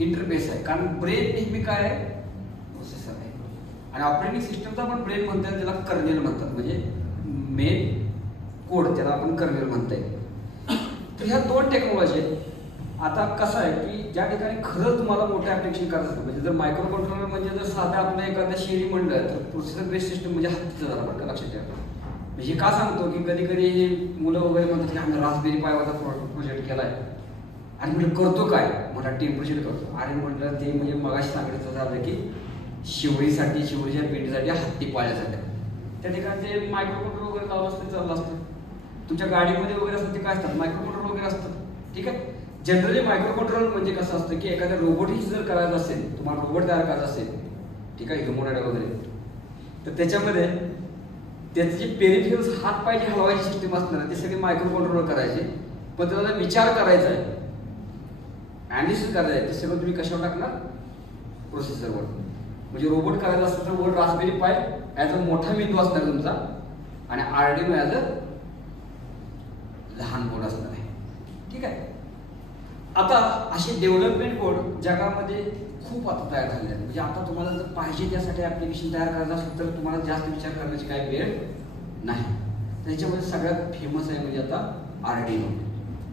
इंटरफेस आहे. कारण ब्रेन नेहमी काय आहे, प्रोसेसर आहे. आणि ऑपरेटिंग सिस्टमचा पण ब्रेन म्हणतात, त्याला कर्नेल म्हणतात, म्हणजे मेन कोड, त्याला आपण कर्नेल म्हणता येईल. तर ह्या दोन टेक्नॉलॉजी आहेत. आता कसं आहे की ज्या ठिकाणी खरंच तुम्हाला मोठं ऍप्लिकेशन करायचं असेल, म्हणजे जर मायक्रो कंट्रोलर म्हणजे जर साधं आपल्या एखाद्या शेरी म्हणलं तर प्रोसेसर बेस्ड सिस्टम म्हणजे हत्तीचं झालं बरं का, लक्षात ठेवा. म्हणजे का सांगतो की कधी कधी मुलं वगैरे म्हणतात की आम्ही रास्पबेरी पायवरचा प्रोजेक्ट केलाय, आणि म्हणजे करतो काय, मोठा टेम्परेचर करतो. आणि म्हटलं ते म्हणजे मगाशी सांगायचं झालं की शिवडीसाठी, शिवडीच्या पेंडीसाठी हत्ती पाळण्यासाठी, त्या ठिकाणी ते मायक्रो कंट्रोलर वगैरे लावलं असतं, चाललं असतं. तुमच्या गाडीमध्ये वगैरे असतात ते काय असतात, मायक्रो कंट्रोलर वगैरे असतात. ठीक आहे. जनरली मायक्रो कंट्रोलर म्हणजे कसं असतं की एखाद्या रोबोटही जर करायचं असेल, तुम्हाला रोबोट तयार करायचा असेल, ठीक आहे, ह्युमनॉइड वगैरे, तर त्याच्यामध्ये त्याचे जे पेरिफेरल्स, हात पाय जे हलवायची सिस्टम असणार ते सगळे मायक्रो कंट्रोलर करायचे. पण त्याला विचार करायचा आहे, ॲनालिसिस करायचं आहे, ते सगळं तुम्ही कशावर टाकणार, प्रोसेसरवर. म्हणजे रोबोट करायचा असेल तर वर रास्पबेरी पाय ॲज अ मोठा मेंदू असणार तुमचा, आणि आर्डिनो ॲज अ लहान बोर्ड असणार आहे. ठीक आहे. आता असे डेव्हलपमेंट बोर्ड जगामध्ये खूप आता तयार झाले आहेत. म्हणजे आता तुम्हाला जर पाहिजे त्यासाठी ॲप्लिकेशन तयार करायचं असेल तर तुम्हाला जास्त विचार करण्याची काही वेळ नाही. त्याच्यामध्ये सगळ्यात फेमस आहे म्हणजे आता आर्डिनो.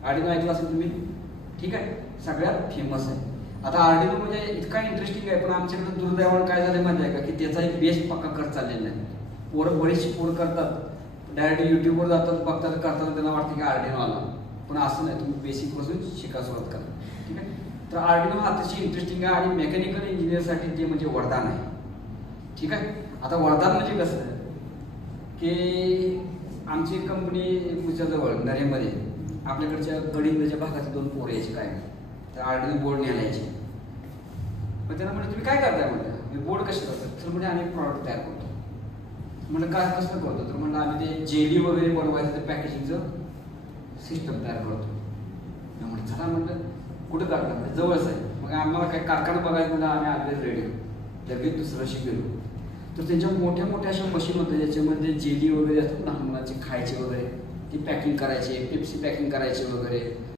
आर्डिनो ऐकलं असेल तुम्ही, ठीक आहे, सगळ्यात फेमस आहे. आता आर्डिनो म्हणजे इतका इंटरेस्टिंग आहे, पण आमच्याकडे दुर्दैवानं काय झालं माहिती आहे का, की त्याचा एक बेस पक्का करत चाललेला नाही. पोरं बरेचशी पोरं करतात, डायरेक्ट युट्यूबवर जातात, बघतात, करतात, त्यांना वाटतं की आर्डिनो आला. पण असं नाही, तुम्ही बेसिकपासून शिकायला सुरुवात करा. ठीक आहे. तर आर्डिनो हा अतिशय इंटरेस्टिंग आहे, आणि मेकॅनिकल इंजिनिअरसाठी ते म्हणजे वरदान आहे. ठीक आहे. आता वरदान म्हणजे कसं आहे की आमची कंपनी पुण्याजवळ नरेमध्ये आपल्याकडच्या गडिंगच्या भागाचे 2 पोरं यायचे काय, तर आर्डिनो बोर्ड न्यायला यायचे. मग त्यांना म्हणजे तुम्ही काय करताय, म्हटलं मी बोर्ड कसे करतात, तर म्हणजे आम्ही प्रॉडक्ट तयार करतो. म्हटलं काय कसं करतो, तर म्हटलं आम्ही ते जेली वगैरे बनवायचं, ते पॅकेजिंगचं सिस्टम तयार करतो. म्हटलं चला, म्हटलं कुठं कारखाना जवळच आहे. मग आम्हाला काय कारखाना बघायचं म्हणजे आम्ही आलेच रेडी, लगेच दुसऱ्या वर्षी गेलो. तर त्यांच्या मोठ्या मोठ्या अशा मशीन होत्या ज्याच्यामध्ये जेली वगैरे असतात लहान मुलांची खायचे वगैरे, ती पॅकिंग करायचे, पेप्सी पॅकिंग करायचे वगैरे.